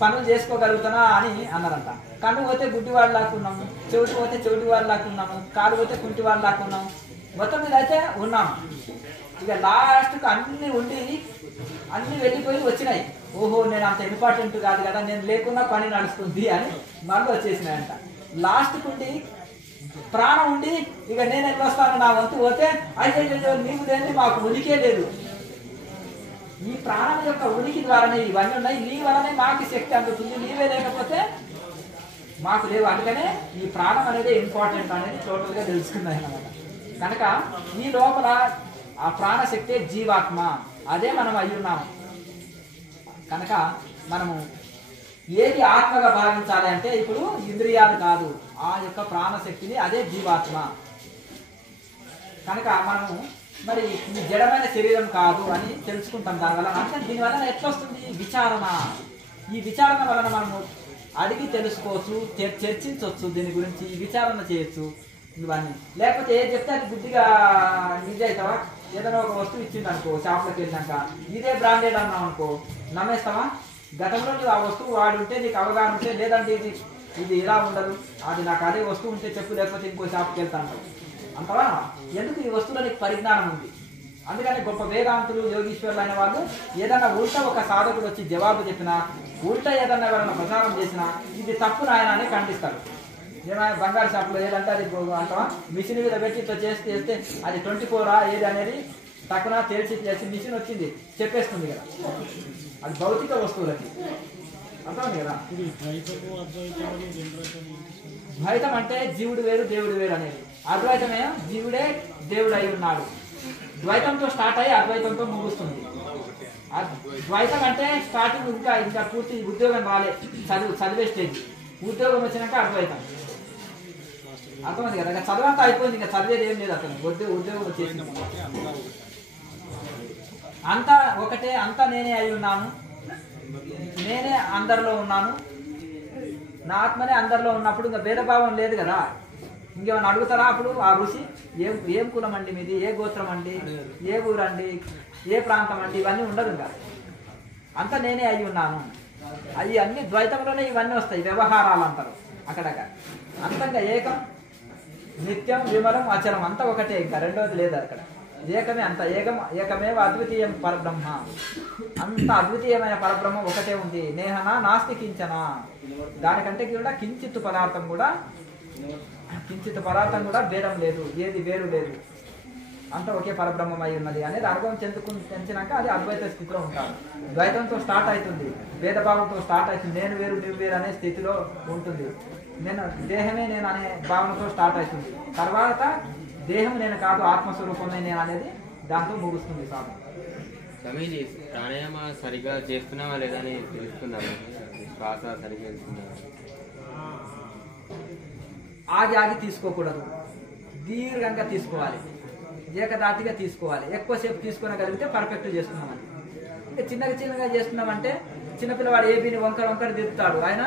పనులు చేసుకోగలుగుతానా అని అన్నారంట. కన్ను పోతే గుడ్డివాడు లాక్కున్నాము, చెవిటి పోతే చెవిటివాడు లాక్కున్నాము, కాలు పోతే కుంటివాడు లాక్కున్నాము, మొత్తం మీద అయితే ఉన్నాము. ఇక లాస్ట్కి అన్నీ ఉండి అన్నీ వెళ్ళిపోయి వచ్చినాయి. ఓహో నేను అంత ఇంపార్టెంట్ కాదు కదా, నేను లేకున్నా పని నడుస్తుంది అని మళ్ళీ వచ్చేసినాయంట. లాస్ట్కి ఉండి ప్రాణం ఉండి ఇక నేను ఎట్లా వస్తాను, నా వంతు పోతే అయితే నీకు దేని మాకు ఉనికే లేదు. ఈ ప్రాణం యొక్క ఉనికి ద్వారానే ఇవన్నీ ఉన్నాయి, నీ వలనే మాకు శక్తి అందుతుంది, నీవే లేకపోతే మాకు లేవు. అందుకనే ఈ ప్రాణం అనేది ఇంపార్టెంట్ అనేది టోటల్గా తెలుసుకున్నాయి అన్నమాట. కనుక ఈ లోపల ఆ ప్రాణశక్తే జీవాత్మ, అదే మనం అయి ఉన్నాము. కనుక మనము ఏది ఆత్మగా భావించాలి అంటే ఇప్పుడు ఇంద్రియాలు కాదు, ఆ యొక్క ప్రాణశక్తిని, అదే జీవాత్మ. కనుక మనము మరి ఈ జడమైన శరీరం కాదు అని తెలుసుకుంటాం. దానివల్ల అంటే దీనివల్ల ఎట్లా వస్తుంది? విచారణ. ఈ విచారణ వలన మనము అడిగి తెలుసుకోవచ్చు, చర్చించవచ్చు, దీని గురించి విచారణ చేయొచ్చు. ఇవన్నీ లేకపోతే ఏది చెప్తే అది బుద్ధిగా నిజ అవుతావా? ఏదైనా ఒక వస్తువు ఇచ్చింది అనుకో, షాప్లోకి వెళ్ళినాక ఇదే బ్రాండెడ్ అన్నాం అనుకో, నమ్మేస్తావా? గతంలో నువ్వు ఆ వస్తువు వాడుంటే నీకు అవగాహన ఉంటే, లేదంటే ఇది ఇలా ఉండదు, అది నాకు అదే వస్తువు ఉంటే చెప్పు, లేకపోతే ఇంకో షాప్కి వెళ్తా అంటావు అంతవా? ఎందుకు? ఈ వస్తువులో నీకు పరిజ్ఞానం ఉంది. అందుకని గొప్ప వేదాంతులు యోగీశ్వరులు అయిన వాళ్ళు ఏదైనా ఉల్టా ఒక సాధకుడు వచ్చి జవాబు చెప్పినా, ఉల్టా ఏదన్నా ఎవరైనా ప్రచారం చేసినా ఇది తప్పు నాయన అని ఖండిస్తారు. ఏమైనా బంగారు షాప్లో ఏదంటే అది అంటావా, మిషన్ మీద పెట్టి ఇట్లా చేస్తే అది 24 ఏది అనేది తక్కువ తెలిసి చేసి మిషన్ వచ్చింది చెప్పేస్తుంది కదా. అది భౌతిక వస్తువులకి అర్థమైంది కదా. ద్వైతం అంటే జీవుడు వేరు దేవుడు వేరు అనేది. అద్వైతమే జీవుడే దేవుడు అయి ఉన్నాడు. ద్వైతంతో స్టార్ట్ అయ్యి అద్వైతంతో ముగుస్తుంది. ద్వైతం అంటే స్టార్టింగ్ ఇంకా పూర్తి ఉద్యోగం రాలే, చదివే స్టేజ్. ఉద్యోగం వచ్చినాక అద్వైతం. అర్థమైంది కదా. చదవంతా అయిపోయింది, ఇంకా చదివేది ఏం లేదు అతను. ఉద్యోగం వచ్చేసింది. అంతా ఒకటే, అంతా నేనే అయి ఉన్నాను, నేనే అందరిలో ఉన్నాను, నా ఆత్మనే అందరిలో ఉన్నప్పుడు ఇంకా భేదభావం లేదు కదా. ఇంకేమైనా అడుగుతారా అప్పుడు ఆ ఋషి? ఏం కులం అండి మీది, ఏ గోత్రం అండి, ఏ ఊరండి, ఏ ప్రాంతం అండి, ఇవన్నీ ఉండదు. ఇంకా అంతా నేనే అయి ఉన్నాను. అవి అన్ని ద్వైతంలోనే ఇవన్నీ వస్తాయి. వ్యవహారాలు అంటారు అక్కడక్కడ. అంతంగా ఏకం, నిత్యం, విమలం, అచలం అంతా ఒకటే, ఇంకా రెండోది లేదు అక్కడ. ఏకమే, అంత ఏకమేవ అద్వితీయం పరబ్రహ్మ. అంత అద్వితీయమైన పరబ్రహ్మ ఒకటే ఉంది. నేహన నాస్తి కించన. దానికంటే కూడా కించిత్ పదార్థం కూడా భేదం లేదు, ఏది వేరు లేదు, అంతా ఒకే పరబ్రహ్మం అయి ఉన్నది అనేది అనుభవం చెందినాక అది అద్వైత స్థితిలో ఉంటారు. ద్వైతంతో స్టార్ట్ అవుతుంది, భేదభావంతో స్టార్ట్ అవుతుంది, నేను వేరు నువ్వు వేరు అనే స్థితిలో ఉంటుంది. దేహమే నేను అనే భావనతో స్టార్ట్ అవుతుంది. తర్వాత దేహం నేను కాదు, ఆత్మస్వరూపమే నేను అనేది దాంతో ముగుస్తుంది సాధన. సమీజీ, ప్రాణాయామ సరిగ్గా చేస్తున్నావా లేదా అని తెలుసుకున్నాను. శ్వాస సరిగ్గా తెలుసుకున్నావా? ఆగి తీసుకోకూడదు, దీర్ఘంగా తీసుకోవాలి, ఏకదాటిగా తీసుకోవాలి. ఎక్కువసేపు తీసుకోగలిగితే పర్ఫెక్ట్ చేస్తున్నామని. ఇంకా చిన్నగా చేస్తున్నామంటే చిన్నపిల్లవాడు ఏబీని వంకర దిద్దుతాడు, ఆయన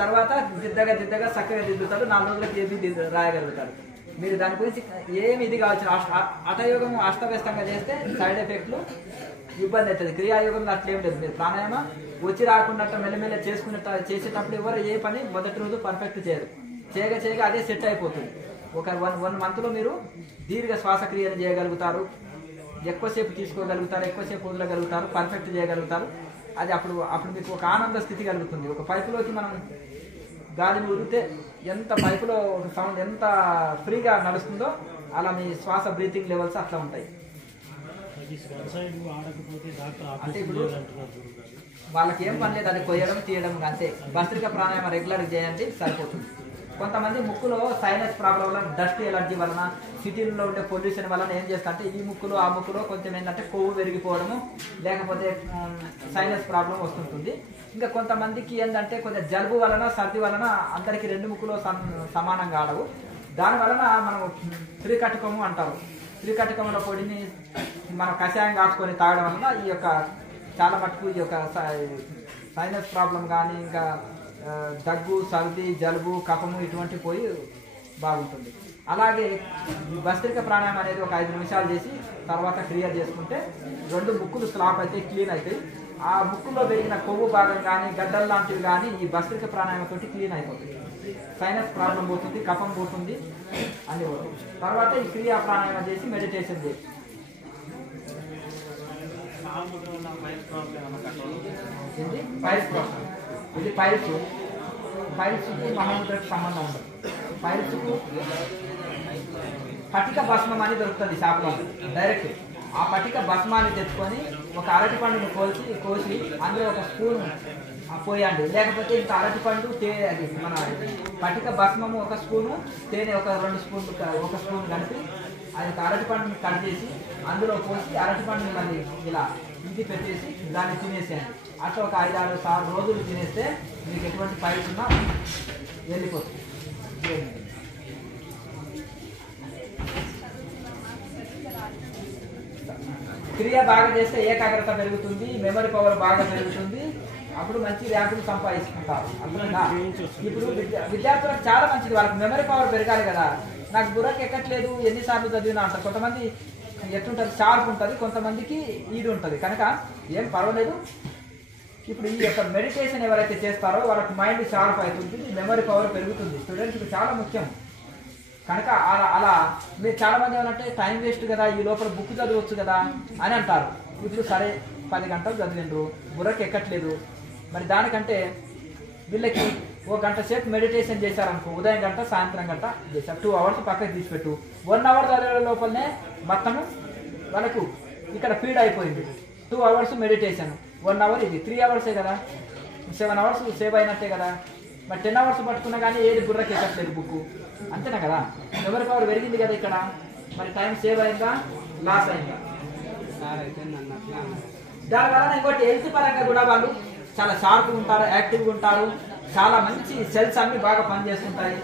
తర్వాత దిద్దగా చక్కగా దిద్దుతాడు, 4 రోజులకు ఏబీ రాయగలుగుతాడు. మీరు దాని గురించి ఏమి ఇది కావచ్చు. హఠయోగం అస్తవ్యస్తంగా చేస్తే సైడ్ ఎఫెక్ట్లు ఇబ్బంది అవుతుంది. క్రియాయోగంలో అట్లేం లేదు. మీరు ప్రాణాయామ వచ్చి రాకుండా మెల్లమెల్ల చేసేటప్పుడు ఎవరు ఏ పని మొదటి రోజు పర్ఫెక్ట్ చేయరు. చేయగా అదే సెట్ అయిపోతుంది. ఒక 1 మంత్లో మీరు దీర్ఘ శ్వాసక్రియలు చేయగలుగుతారు, ఎక్కువసేపు తీసుకోగలుగుతారు, ఎక్కువసేపు వదలగలుగుతారు, పర్ఫెక్ట్ చేయగలుగుతారు. అది అప్పుడు మీకు ఒక ఆనంద స్థితి కలుగుతుంది. ఒక పైపులోకి మనం గాలిని ఉడితే ఎంత పైపులో సౌండ్ ఎంత ఫ్రీగా నడుస్తుందో అలా మీ శ్వాస బ్రీతింగ్ లెవెల్స్ అట్లా ఉంటాయి. అంటే ఇప్పుడు వాళ్ళకి ఏం పని లేదు, అది కొయ్యడం తీయడం అంతే. భస్త్రిక ప్రాణాయామ రెగ్యులర్ చేయండి సరిపోతుంది. కొంతమంది ముక్కులో సైనస్ ప్రాబ్లం వల్ల, డస్ట్ ఎలర్జీ వలన, సిటీల్లో ఉండే పొల్యూషన్ వలన ఏం చేస్తా అంటే ఈ ముక్కులో ఆ ముక్కులో కొంచెం ఏంటంటే కొవ్వు పెరిగిపోవడము, లేకపోతే సైనస్ ప్రాబ్లం వస్తుంటుంది. ఇంకా కొంతమందికి ఏంటంటే కొంచెం జలుబు వలన, సర్ది వలన అందరికీ 2 ముక్కులో సమానంగా ఆడవు. దాని వలన మనం త్రికటకము అంటారు. త్రికటకముల పొడిని మనం కషాయం కాచుకొని తాగడం వలన ఈ యొక్క చాలా మటుకు ఈ యొక్క సైనస్ ప్రాబ్లం కానీ, ఇంకా దగ్గు, సర్ది, జలుబు, కఫము ఇటువంటి పోయి బాగుంటుంది. అలాగే భస్త్రిక ప్రాణాయామం అనేది ఒక 5 నిమిషాలు చేసి తర్వాత క్లియర్ చేసుకుంటే 2 ముక్కులు స్లాప్ అయితే క్లీన్ అవుతాయి. ఆ ముక్కులో పెరిగిన కొవ్వు భాగం కానీ, గడ్డలు లాంటివి కానీ ఈ భస్త్రిక ప్రాణాయామం తోటి క్లీన్ అయిపోతుంది. సైనస్ ప్రాబ్లం పోతుంది, కఫం పోతుంది, అన్ని పోతుంది. తర్వాత ఈ క్రియా ప్రాణాయామం చేసి మెడిటేషన్ చేసి ఇది పైల్స్కు మహాముద్రకు సంబంధం ఉండదు. పైల్స్కు పటిక భస్మం అని దొరుకుతుంది షాప్లో డైరెక్ట్. ఆ పటిక భస్మాన్ని తెచ్చుకొని ఒక అరటి పండును కోసి అందులో ఒక స్పూన్ పోయండి. లేకపోతే ఇంకా అరటి పండు అది మన పటిక భస్మము 1 స్పూను, తేనె ఒక 2 స్పూన్లు, 1 స్పూన్ కలిపి అది అరటి పండుని కట్ చేసి అందులో పోసి అరటి పండుని మళ్ళీ ఇలా ఇది పెట్టేసి దాన్ని తినేసేయండి. అట్లా ఒక 5-6 రోజులు తినేస్తే మీకు ఎటువంటి పైపు ఉన్నా వెళ్ళిపోతుంది. క్రియ బాగా చేస్తే ఏకాగ్రత పెరుగుతుంది, మెమరీ పవర్ బాగా పెరుగుతుంది, అప్పుడు మంచి ర్యాంకులు సంపాదించుకుంటారు. అర్థమైందా? ఇప్పుడు విద్యార్థులకు చాలా మంచిది, వాళ్ళకి మెమరీ పవర్ పెరగాలి కదా. నాకు బుర్రకి ఎక్కట్లేదు, ఎన్నిసార్లు చదివినా అంటారు. కొంతమంది ఎట్లుంటుంది, షార్ప్ ఉంటుంది, కొంతమందికి ఇది ఉంటుంది. కనుక ఏం పర్వాలేదు. ఇప్పుడు ఈ యొక్క మెడిటేషన్ ఎవరైతే చేస్తారో వాళ్ళకి మైండ్ షార్ప్ అవుతుంది, మెమరీ పవర్ పెరుగుతుంది. స్టూడెంట్స్కి చాలా ముఖ్యం. కనుక అలా మీరు చాలామంది ఏమంటే టైం వేస్ట్ కదా, ఈ లోపల బుక్ చదవచ్చు కదా అని అంటారు. ఇప్పుడు సరే 10 గంటలు చదివిండ్రు, బుర్రకి ఎక్కట్లేదు, మరి దానికంటే వీళ్ళకి 1 గంట సేపు మెడిటేషన్ చేశారనుకో, ఉదయం గంట సాయంత్రం గంట చేశారు, 2 అవర్స్ పక్కకి తీసిపెట్టు. 1 అవర్ చదివే లోపలనే మొత్తము వాళ్ళకు ఇక్కడ ఫీడ్ అయిపోయింది. 2 అవర్స్ మెడిటేషన్, 1 అవర్ ఇది, 3 అవర్సే కదా, 7 అవర్స్ సేవ్ అయినట్టే కదా. మరి 10 అవర్స్ పట్టుకున్నా కానీ ఏది బుర్రకి ఎక్కట్లేదు బుక్, అంతేనా కదా. మెమరీ పవర్ పెరిగింది కదా ఇక్కడ, మరి టైం సేవ్ అయిందా లాస్ అయిందా? దానివల్ల ఇంకోటి హెల్త్ పరంగా కూడా వాళ్ళు చాలా షార్ప్గా ఉంటారు, యాక్టివ్గా ఉంటారు, చాలా మంచి సెల్స్ అన్ని బాగా పనిచేస్తుంటాయి,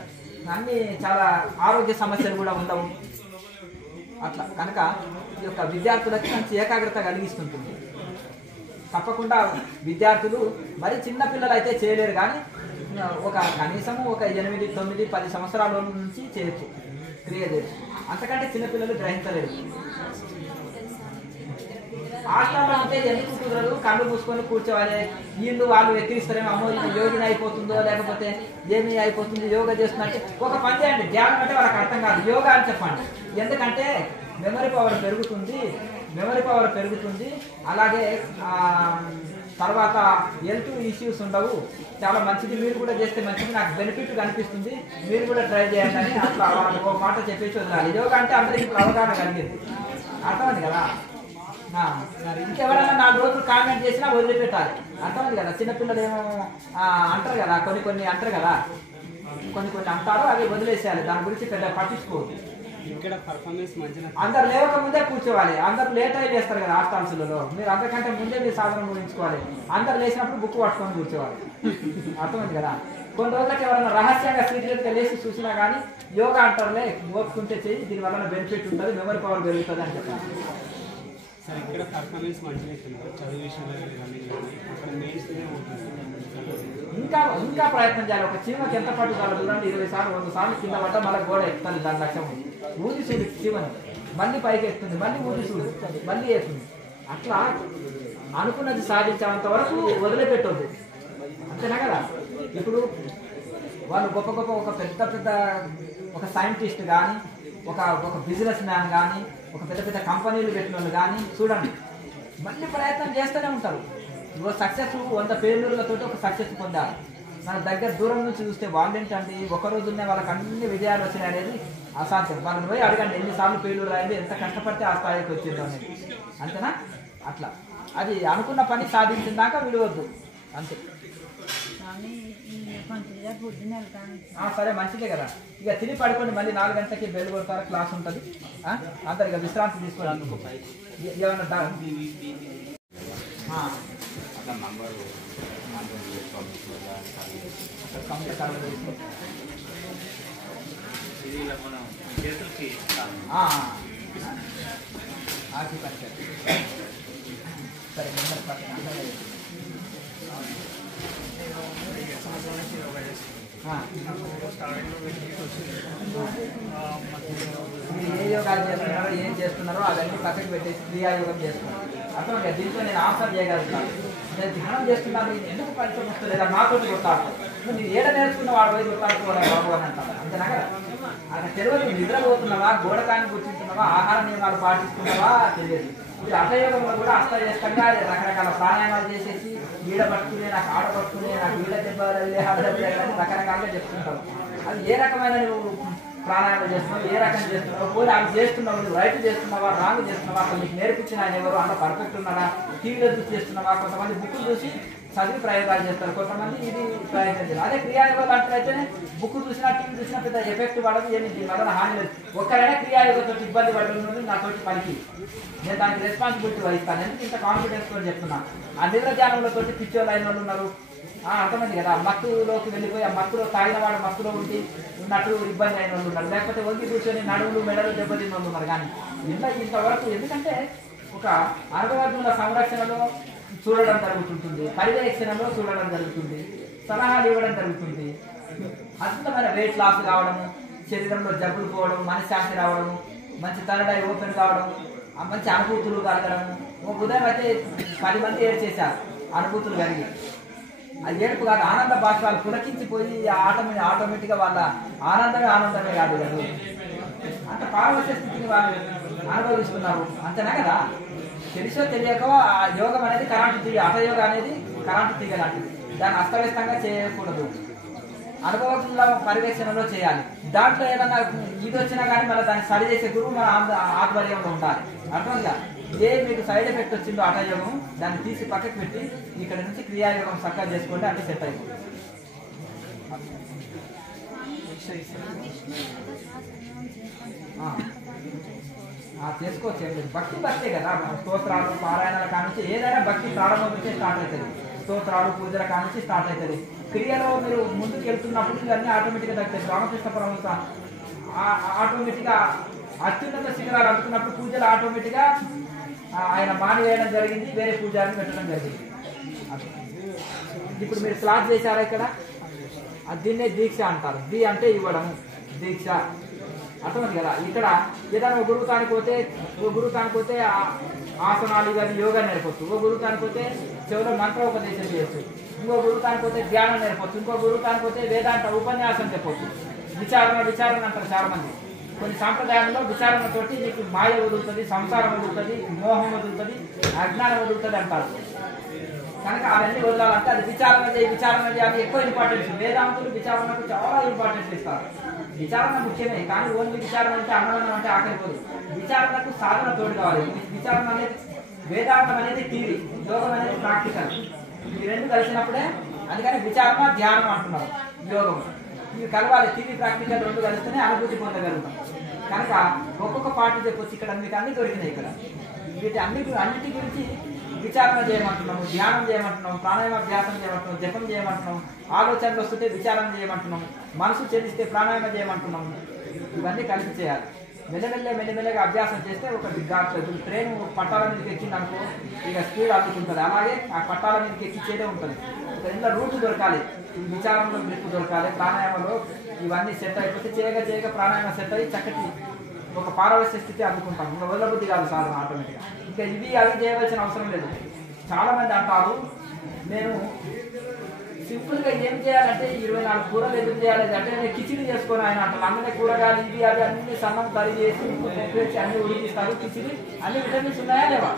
అన్ని చాలా ఆరోగ్య సమస్యలు కూడా ఉండవు అట్లా. కనుక ఈ యొక్క విద్యార్థులకి మంచి ఏకాగ్రత కలిగిస్తుంటుంది. తప్పకుండా విద్యార్థులు మరి చిన్న పిల్లలు అయితే చేయలేరు, కానీ ఒక కనీసము ఒక 8, 9, 10 సంవత్సరాల నుంచి చేయొచ్చు, క్రియ చేయొచ్చు. అంతకంటే చిన్నపిల్లలు గ్రహించలేరు. హాస్టల్లో ఉంటే ఎందుకు కుదరదు, కళ్ళు మూసుకొని కూర్చోవాలి, వీళ్ళు వాళ్ళు ఎక్కిరిస్తారేమో, అమ్మో ఇది యోగిని అయిపోతుందో లేకపోతే ఏమి అయిపోతుంది, యోగా చేస్తున్నట్టే. ఒక పని చేయండి, ధ్యానం అంటే వాళ్ళకి అర్థం కాదు, యోగా అని చెప్పండి. ఎందుకంటే మెమరీ పవర్ పెరుగుతుంది, అలాగే తర్వాత హెల్త్ ఇష్యూస్ ఉండవు, చాలా మంచిది. మీరు కూడా చేస్తే మంచిది, నాకు బెనిఫిట్ కనిపిస్తుంది, మీరు కూడా ట్రై చేయండి అని అట్లా ఒక మాట చెప్పేసి వదలాలి. యోగా అంటే అందరికీ ఇప్పుడు అవగాహన కలిగింది, అర్థమైంది కదా. ఇంకెవరైనా 4 రోజులు కామెంట్ చేసినా వదిలిపెట్టాలి, అర్థమైంది కదా. చిన్నపిల్లలు ఏమో అంటారు కదా, కొన్ని అంటారు కదా, కొన్ని అంటారు, అవి వదిలేసేయాలి, దాని గురించి పెద్ద పట్టించుకోవద్దు. ఇక్కడ పర్ఫార్మెన్స్ మంచిగా అందరు లేవక ముందే కూర్చోవాలి, అందరు లేట్ అయి లేస్తారు కదా హాస్టల్స్లలో, మీరు అంతకంటే ముందే మీ సాధన గురించుకోవాలి. అందరు లేచినప్పుడు బుక్ పట్టుకొని కూర్చోవాలి, అర్థమైంది కదా. కొన్ని రోజులకి ఎవరైనా రహస్యంగా సీక్రెట్గా లేచి చూసినా కానీ యోగా అంటారులే, ఓపుకుంటే చెయ్యి, దీనివల్ల బెనిఫిట్ ఉంటుంది, మెమరీ పవర్ పెరుగుతుంది అని చెప్పాలి. సార్ ఇక్కడ పర్ఫార్మెన్స్ మంచిగా అవుతుంది, చదువు విషయంలో అక్కడ మెయిన్స్ ఇంకా ప్రయత్నం చేయాలి. ఒక చీమకి ఎంత పట్టుదల చూడండి, 20 సార్లు 100 సార్లు కింద పడ్డ మళ్ళీ గోడ ఎక్కుతుంది, దాని లక్ష్యం ఊది చూడు చీమని, మళ్ళీ పైకి ఎక్కుతుంది, మళ్ళీ ఊది చూడు, మళ్ళీ ఎక్కుతుంది. అట్లా అనుకున్నది సాధించేంత వరకు వదిలిపెట్టొద్దు, అంతేనా కదా. ఇప్పుడు వాళ్ళు గొప్ప ఒక పెద్ద ఒక సైంటిస్ట్ కానీ, ఒక బిజినెస్ మ్యాన్ కానీ, ఒక పెద్ద కంపెనీలు పెట్టిన వాళ్ళు కానీ చూడండి, మళ్ళీ ప్రయత్నం చేస్తూనే ఉంటారు. సక్సెస్ 100 ఫెయిల్యూర్లతో ఒక సక్సెస్ పొందారు. మన దగ్గర దూరం నుంచి చూస్తే వాళ్ళు ఏంటండి, ఒక రోజునే వాళ్ళకి అన్ని విజయాలు వచ్చినాయి అనేది అసాధ్యం. వాళ్ళని పోయి అడగండి ఎన్నిసార్లు ఫెయిల్యూర్ అయింది, ఎంత కష్టపడితే ఆ స్థాయికి వచ్చిందో అనేది, అంతేనా. అట్లా అది అనుకున్న పని సాధించిన దాకా విడవద్దు, అంతే. సరే మంచిదే కదా. ఇక తిని పడుకోండి, మళ్ళీ 4 గంటలకి బెల్ కొడతారు, క్లాస్ ఉంటుంది, అందరు ఇక విశ్రాంతి తీసుకోండి. ఏమన్నా సరే ఏ యోగాలు చేస్తున్నారో ఏం చేస్తున్నారో అవన్నీ పక్కకి పెట్టేసి క్రియాయోగం చేస్తున్నారు. అర్థం లేదు, దీంట్లో నేను ఆన్సర్ చేయగలుగుతాను. నేను ధ్యానం చేస్తున్నాను, ఎందుకు ఫలితం వస్తలేదా, నాతో కొట్టాడు, నువ్వు ఏడ నేర్చుకున్న వాడు పోయి కొట్టాడుకోవాలి బాబు అని అంటారు, అంతేనా కదా. అక్కడ తెలియదు, నిద్రపోతున్నావా, గోడకాన్ని కూర్చుంటున్నావా, ఆహార నియమాలు పాటిస్తున్నావా తెలియదు. ఇది హఠయోగంలో కూడా అస్తవ్యస్తంగా రకరకాల ప్రాణాయామాలు చేసేసి ఈడ పట్టుకునే, నాకు ఆడ పట్టుకునే, నాకు ఈడ దెబ్బలే ఆడ దెబ్బలని రకరకాలుగా చెప్తుంటావు. అది ఏ రకమైన నువ్వు ప్రాణాయామం చేస్తున్నావు, ఏ రకం చేస్తున్నావు, పోనీ అవి చేస్తున్నావు, నువ్వు రైట్ చేస్తున్నావా, రాంగ్ చేస్తున్నావా, అసలు నీకు నేర్పించిన ఆయన ఎవరు, అంత పర్ఫెక్ట్ ఉన్నారా, టీవీలో చూసి చేస్తున్నావా. కొంతమంది బుక్కులు చూసి చదివి ప్రయోగాలు చేస్తారు, కొంతమంది ఇది ప్రయోగం చేస్తారు. అదే క్రియాయోగాలు అంటేనే బుక్ చూసినా టీవీ చూసినా పెద్ద ఎఫెక్ట్ పడదు, ఏమి వలన హాని లేదు. ఒక్కరైనా క్రియాయోగంతో ఇబ్బంది పడుతుంది నాతోటి పనికి, నేను దానికి రెస్పాన్సిబిలిటీ వహిస్తాను. ఎందుకు ఇంత కాన్ఫిడెన్స్ తో చెప్తున్నాను. ఆ నిర్వధ్యానంలో తోటి పిచ్చోళ్ళు అయిన వాళ్ళు ఉన్నారు, అర్థమైంది కదా. మత్తులోకి వెళ్ళిపోయి ఆ మత్తులో తాగిన వాడు మత్తులో ఉండి ఉన్నట్టు ఇబ్బంది అయిన వాళ్ళు ఉన్నారు, లేకపోతే వంగి కూర్చొని నడువులు మెడలు దెబ్బతిన్న వాళ్ళు ఉన్నారు. కానీ ఇంతవరకు ఎందుకంటే ఒక అనుభవజ్ఞుల సంరక్షణలో చూడడం జరుగుతుంటుంది, పర్యవేక్షణలో చూడడం జరుగుతుంది, సలహాలు ఇవ్వడం జరుగుతుంది. అద్భుతమైన వెయిట్ లాస్ కావడము, శరీరంలో జబ్బులు పోవడం, మనశ్శాంతి రావడము, మంచి తలడై ఓపెన్ కావడం, మంచి అనుభూతులు కలగడం. ఉదయం అయితే 10 మంది ఏడ్చేశారు అనుభూతులు కలిగి. అది ఏడుపు కాదు, ఆనంద బాష్పాలు పులకించిపోయి ఆటోమేటిక్గా వాళ్ళ ఆనందమే కాదు కదా, అంత పారవశ్య స్థితిని వాళ్ళు అనుభవిస్తున్నారు అంతేనా కదా. తెలుసో తెలియక ఆ యోగం అనేది కరెంటు తీగ, హఠయోగం అనేది కరెంటు తీగ లాంటిది. దాన్ని అస్తవ్యస్తంగా చేయకూడదు, అనుభవజ్ఞుల పర్యవేక్షణలో చేయాలి. దాంట్లో ఏదన్నా ఇది వచ్చినా కానీ మళ్ళీ దాన్ని సరి చేసే గురువు మన ఆధ్వర్యంలో ఉండాలి. అర్థంగా ఏ మీకు సైడ్ ఎఫెక్ట్ వచ్చిందో హఠయోగం దాన్ని తీసి పక్కకు పెట్టి ఇక్కడ నుంచి క్రియాయోగం చక్కగా చేసుకోండి, అంటే సెట్ అయిపోతుంది. చేసుకోవచ్చు. భక్తే కదా, స్తోత్రాలు పారాయణాల కానుంచి ఏదైనా భక్తి ప్రారంభం నుంచే స్టార్ట్ అవుతుంది. స్తోత్రాలు పూజల కానుంచి స్టార్ట్ అవుతుంది. క్రియలో మీరు ముందుకు వెళ్తున్నప్పుడు ఇవన్నీ ఆటోమేటిక్గా తగ్గుతాయి. రామకృష్ణ పరమహంస ఆటోమేటిక్గా అత్యున్నత శిఖరాలు అందుకున్నప్పుడు పూజలు ఆటోమేటిక్గా ఆయన మానివేయడం జరిగింది, వేరే పూజారిని పెట్టడం జరిగింది. ఇప్పుడు మీరు క్లాస్ చేశారా ఇక్కడ, దీన్నే దీక్ష అంటారు. ది అంటే ఇవ్వడం, దీక్ష అర్థమైంది కదా. ఇక్కడ ఏదైనా ఒక గురుతానికి పోతే ఆసనాలు ఇవన్నీ యోగా నేర్పొచ్చు, ఇంకో గురుతానికి పోతే చెవులో మంత్రోపదేశం చేయొచ్చు, ఇంకో గురుతానికి పోతే ధ్యానం నేర్పొచ్చు, ఇంకో గురుతానికి పోతే వేదాంత ఉపన్యాసం చెప్పొచ్చు. విచారణ అంటారు చాలా మంది. కొన్ని సాంప్రదాయాల్లో విచారణతోటి మీకు మాయ వదులుతుంది, సంసారం వదులుతుంది, మోహం వదులుతుంది, అజ్ఞానం వదులుతుంది అంటారు. కనుక అవన్నీ వదలాలంటే అది విచారణ చేయాలి, ఎక్కువ ఇంపార్టెన్స్. వేదాంతులు విచారణకు చాలా ఇంపార్టెన్స్ ఇస్తారు. విచారణ ముఖ్యమే, కానీ ఓన్లీ విచారణ అంటే అన్నదానం అంటే ఆకలిపోదు. విచారణకు సాధన తోడు కావాలి. విచారణ అనేది వేదాంతం అనేది థియరీ, యోగం అనేది ప్రాక్టికల్. ఈ రెండు కలిసినప్పుడే, అందుకని విచారణ ధ్యానం అంటున్నారు. యోగం ఇవి కలవాలి, థియరీ ప్రాక్టికల్ రెండు కలిస్తేనే అనుభూతి పొందగలుగుతాం. కనుక ఒక్కొక్క పార్టీ చెప్పొచ్చు. ఇక్కడ మీకు అన్ని దొరికినాయి. ఇక్కడ అన్నిటి గురించి విచారణ చేయమంటున్నాము, ధ్యానం చేయమంటున్నాము, ప్రాణాయామాభ్యాసం చేయమంటున్నాం, జపం చేయమంటున్నాం, ఆలోచనలు వస్తుంటే విచారణ చేయమంటున్నాము, మనసు చెల్లిస్తే ప్రాణాయామం చేయమంటున్నాము. ఇవన్నీ కలిసి చేయాలి. మెల్లమెల్లగా అభ్యాసం చేస్తే ఒక ట్రైన్ పట్టాల మీదకి ఎక్కింది అనుకో, ఇక స్పీడ్ అందుకుంటుంది. అలాగే ఆ పట్టాల మీదకి ఎక్కించేదే ఉంటుంది. ఒక ఇంట్లో రూట్ దొరకాలి, విచారంలో గ్రిప్ దొరకాలి, ప్రాణాయామంలో ఇవన్నీ సెట్ అయిపోతే చేయగా ప్రాణాయామం సెట్ అయ్యి చక్కటి ఒక పారవశ్య స్థితి అందుకుంటాం. ఇంకా వదలబుద్ధి కాదు సాధన ఆటోమేటిక్గా. ఇంకా ఇవి అవి చేయవలసిన అవసరం లేదు. చాలా మంది అంటారు, నేను సింపుల్గా ఏం చేయాలంటే 24 కూరలు ఎందుకు చేయాలి అంటే నేను కిచిడి చేసుకొని ఆయన అంటారు. అందులో కూరగాయలు ఇవి అవి అన్ని సన్నం కర్రీ చేసి వేసి అన్ని ఉడికిస్తారు. కిచిడి అన్ని విటమిన్స్ ఉన్నాయా లేవా?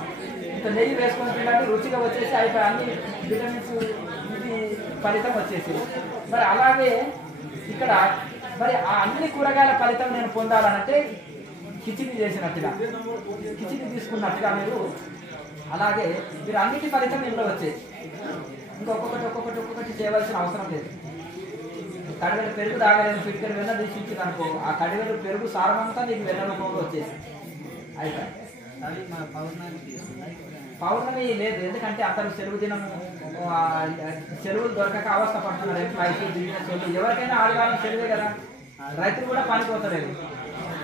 ఇంత నెయ్యి వేసుకొని తినంటే రుచిగా వచ్చేసి అయిపోయి అన్ని విటమిన్స్ ఇది ఫలితం వచ్చేసి. మరి అలాగే ఇక్కడ మరి ఆ అన్ని కూరగాయల ఫలితం నేను పొందాలనంటే కిచిడి చేసినట్టుగా, కిచిడి తీసుకున్నట్టుగా మీరు అలాగే మీరు అన్నిటి ఫలితం ఇంట్లో వచ్చేది. ఒక్కొక్కటి చేయవలసిన అవసరం లేదు. కడివెల పెరుగు తాగలేని పిడికెడు వెన్న తీసించింది అనుకో, ఆ కడివెల పెరుగు సారమంతా నీకు వెన్న రూపంలో వచ్చేసి అయిపోయి. పౌర్ణమి లేదు, ఎందుకంటే అందరూ సెలవు దినము సెలవులు దొరకక అవస్థ పడుతున్నారు. ఎంప్లాయీస్, బిజినెస్ వాళ్ళు, ఎవరికైనా ఆదివారం సెలవే కదా. రైతులు కూడా పనిపోతలేదు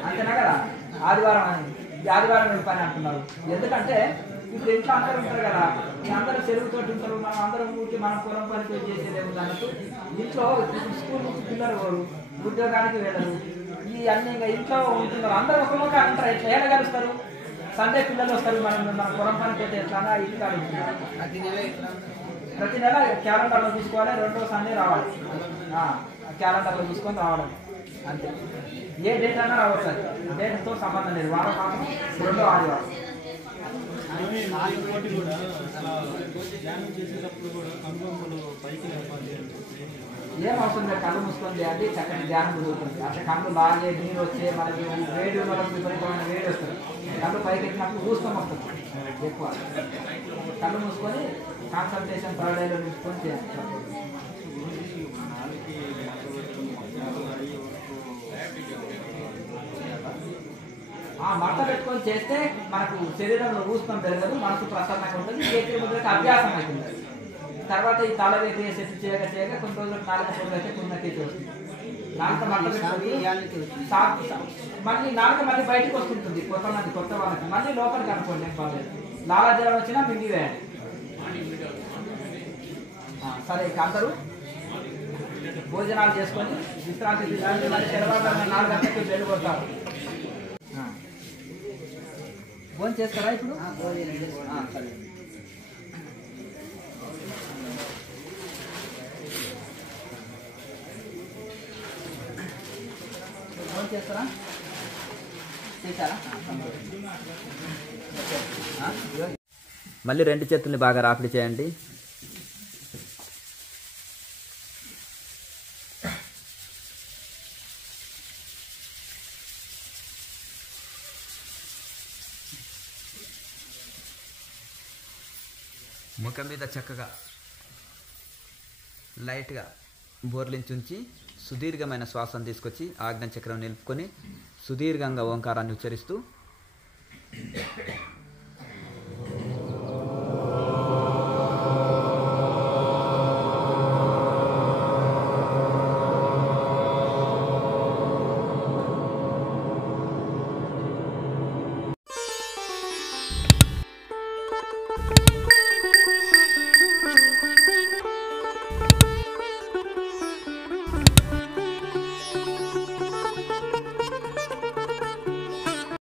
అంతేనా కదా. ఆదివారం అని ఈ ఆదివారం పని అంటున్నారు. ఎందుకంటే ఇప్పుడు ఇంట్లో అందరూ ఉంటారు కదా, అందరూ సెలవుతో ఉంటారు. మనం అందరం ఊరికి మనం పొలం పనికి చేసేదేమో అన్నట్టు ఇంట్లో స్కూల్ నుంచి పిల్లలు పోరు, ఉద్యోగానికి వెళ్ళరు, ఈ అన్ని ఇంకా ఇంట్లో ఉంటున్నారు. అందరూ ఒకరోజు అంటారు, ఎట్లా ఎలా కలుస్తారు? సండే పిల్లలు వస్తారు, మన పొలం పనికి అయితే ఎట్లా ఇంటికి అడుగుతున్నారు. ప్రతి నెల క్యాలెండర్లో చూసుకోవాలి, 2వ సండే రావాలి. క్యాలెండర్లో చూసుకొని రావడం అంతే. ఏ డేట్ అన్నా రావచ్చు, అది డేట్తో సంబంధం లేదు. వారం మాత్రం 2వ ఆదివారం. ఏం అవసరం లేదు, కళ్ళు మూసుకొని చేయాలి, చక్కటి ధ్యానం కుదురుతుంది. అంటే కళ్ళు లాగే నీరు వచ్చే మనకి వేడి ఉన్నప్పుడు విపరీతమైన వేడి వస్తుంది. కళ్ళు పైకి ఎక్కినప్పుడు ఊసుకొని వస్తుంది ఎక్కువ. కళ్ళు మూసుకొని కాన్సన్ట్రేషన్ థర్డ్ మూసుకొని చేయాలి. మడత పెట్టుకొని చేస్తే మనకు శరీరంలో ఊసుకొని పెరగదు, మనసు ప్రసన్నంగా ఉంటుంది, ముద్రకి అభ్యాసం అవుతుంది. తర్వాత ఈ తల వేసి సెట్ చేయగా కొన్ని రోజులు నాలుక పొడి అయితే పుణ్యకి వస్తుంది. నాలుక మడత పెట్టుకొని మళ్ళీ నాలుక మళ్ళీ బయటకు వస్తుంటుంది. కొత్త వాళ్ళకి మళ్ళీ లోపలికి అనుకోండి, ఏం పర్లేదు. లాలాజలం వచ్చినా మింగివేయండి. సరే, ఇక అందరూ భోజనాలు చేసుకొని విశ్రాంతి తీసుకొని మళ్ళీ తెల్లవారు 4 గంటలకి వెళ్ళిపోతారు. ఫోన్ చేస్తారా ఇప్పుడు? సరే. ఫోన్ చేస్తారా? చేశారా? మళ్ళీ 2 చేతుల్ని బాగా రాపిడి చేయండి. ముఖం మీద చక్కగా లైట్గా బోర్లించుంచి సుదీర్ఘమైన శ్వాసను తీసుకొచ్చి ఆజ్ఞ చక్రం నిలుపుకొని సుదీర్ఘంగా ఓంకారాన్ని ఉచ్చరిస్తూ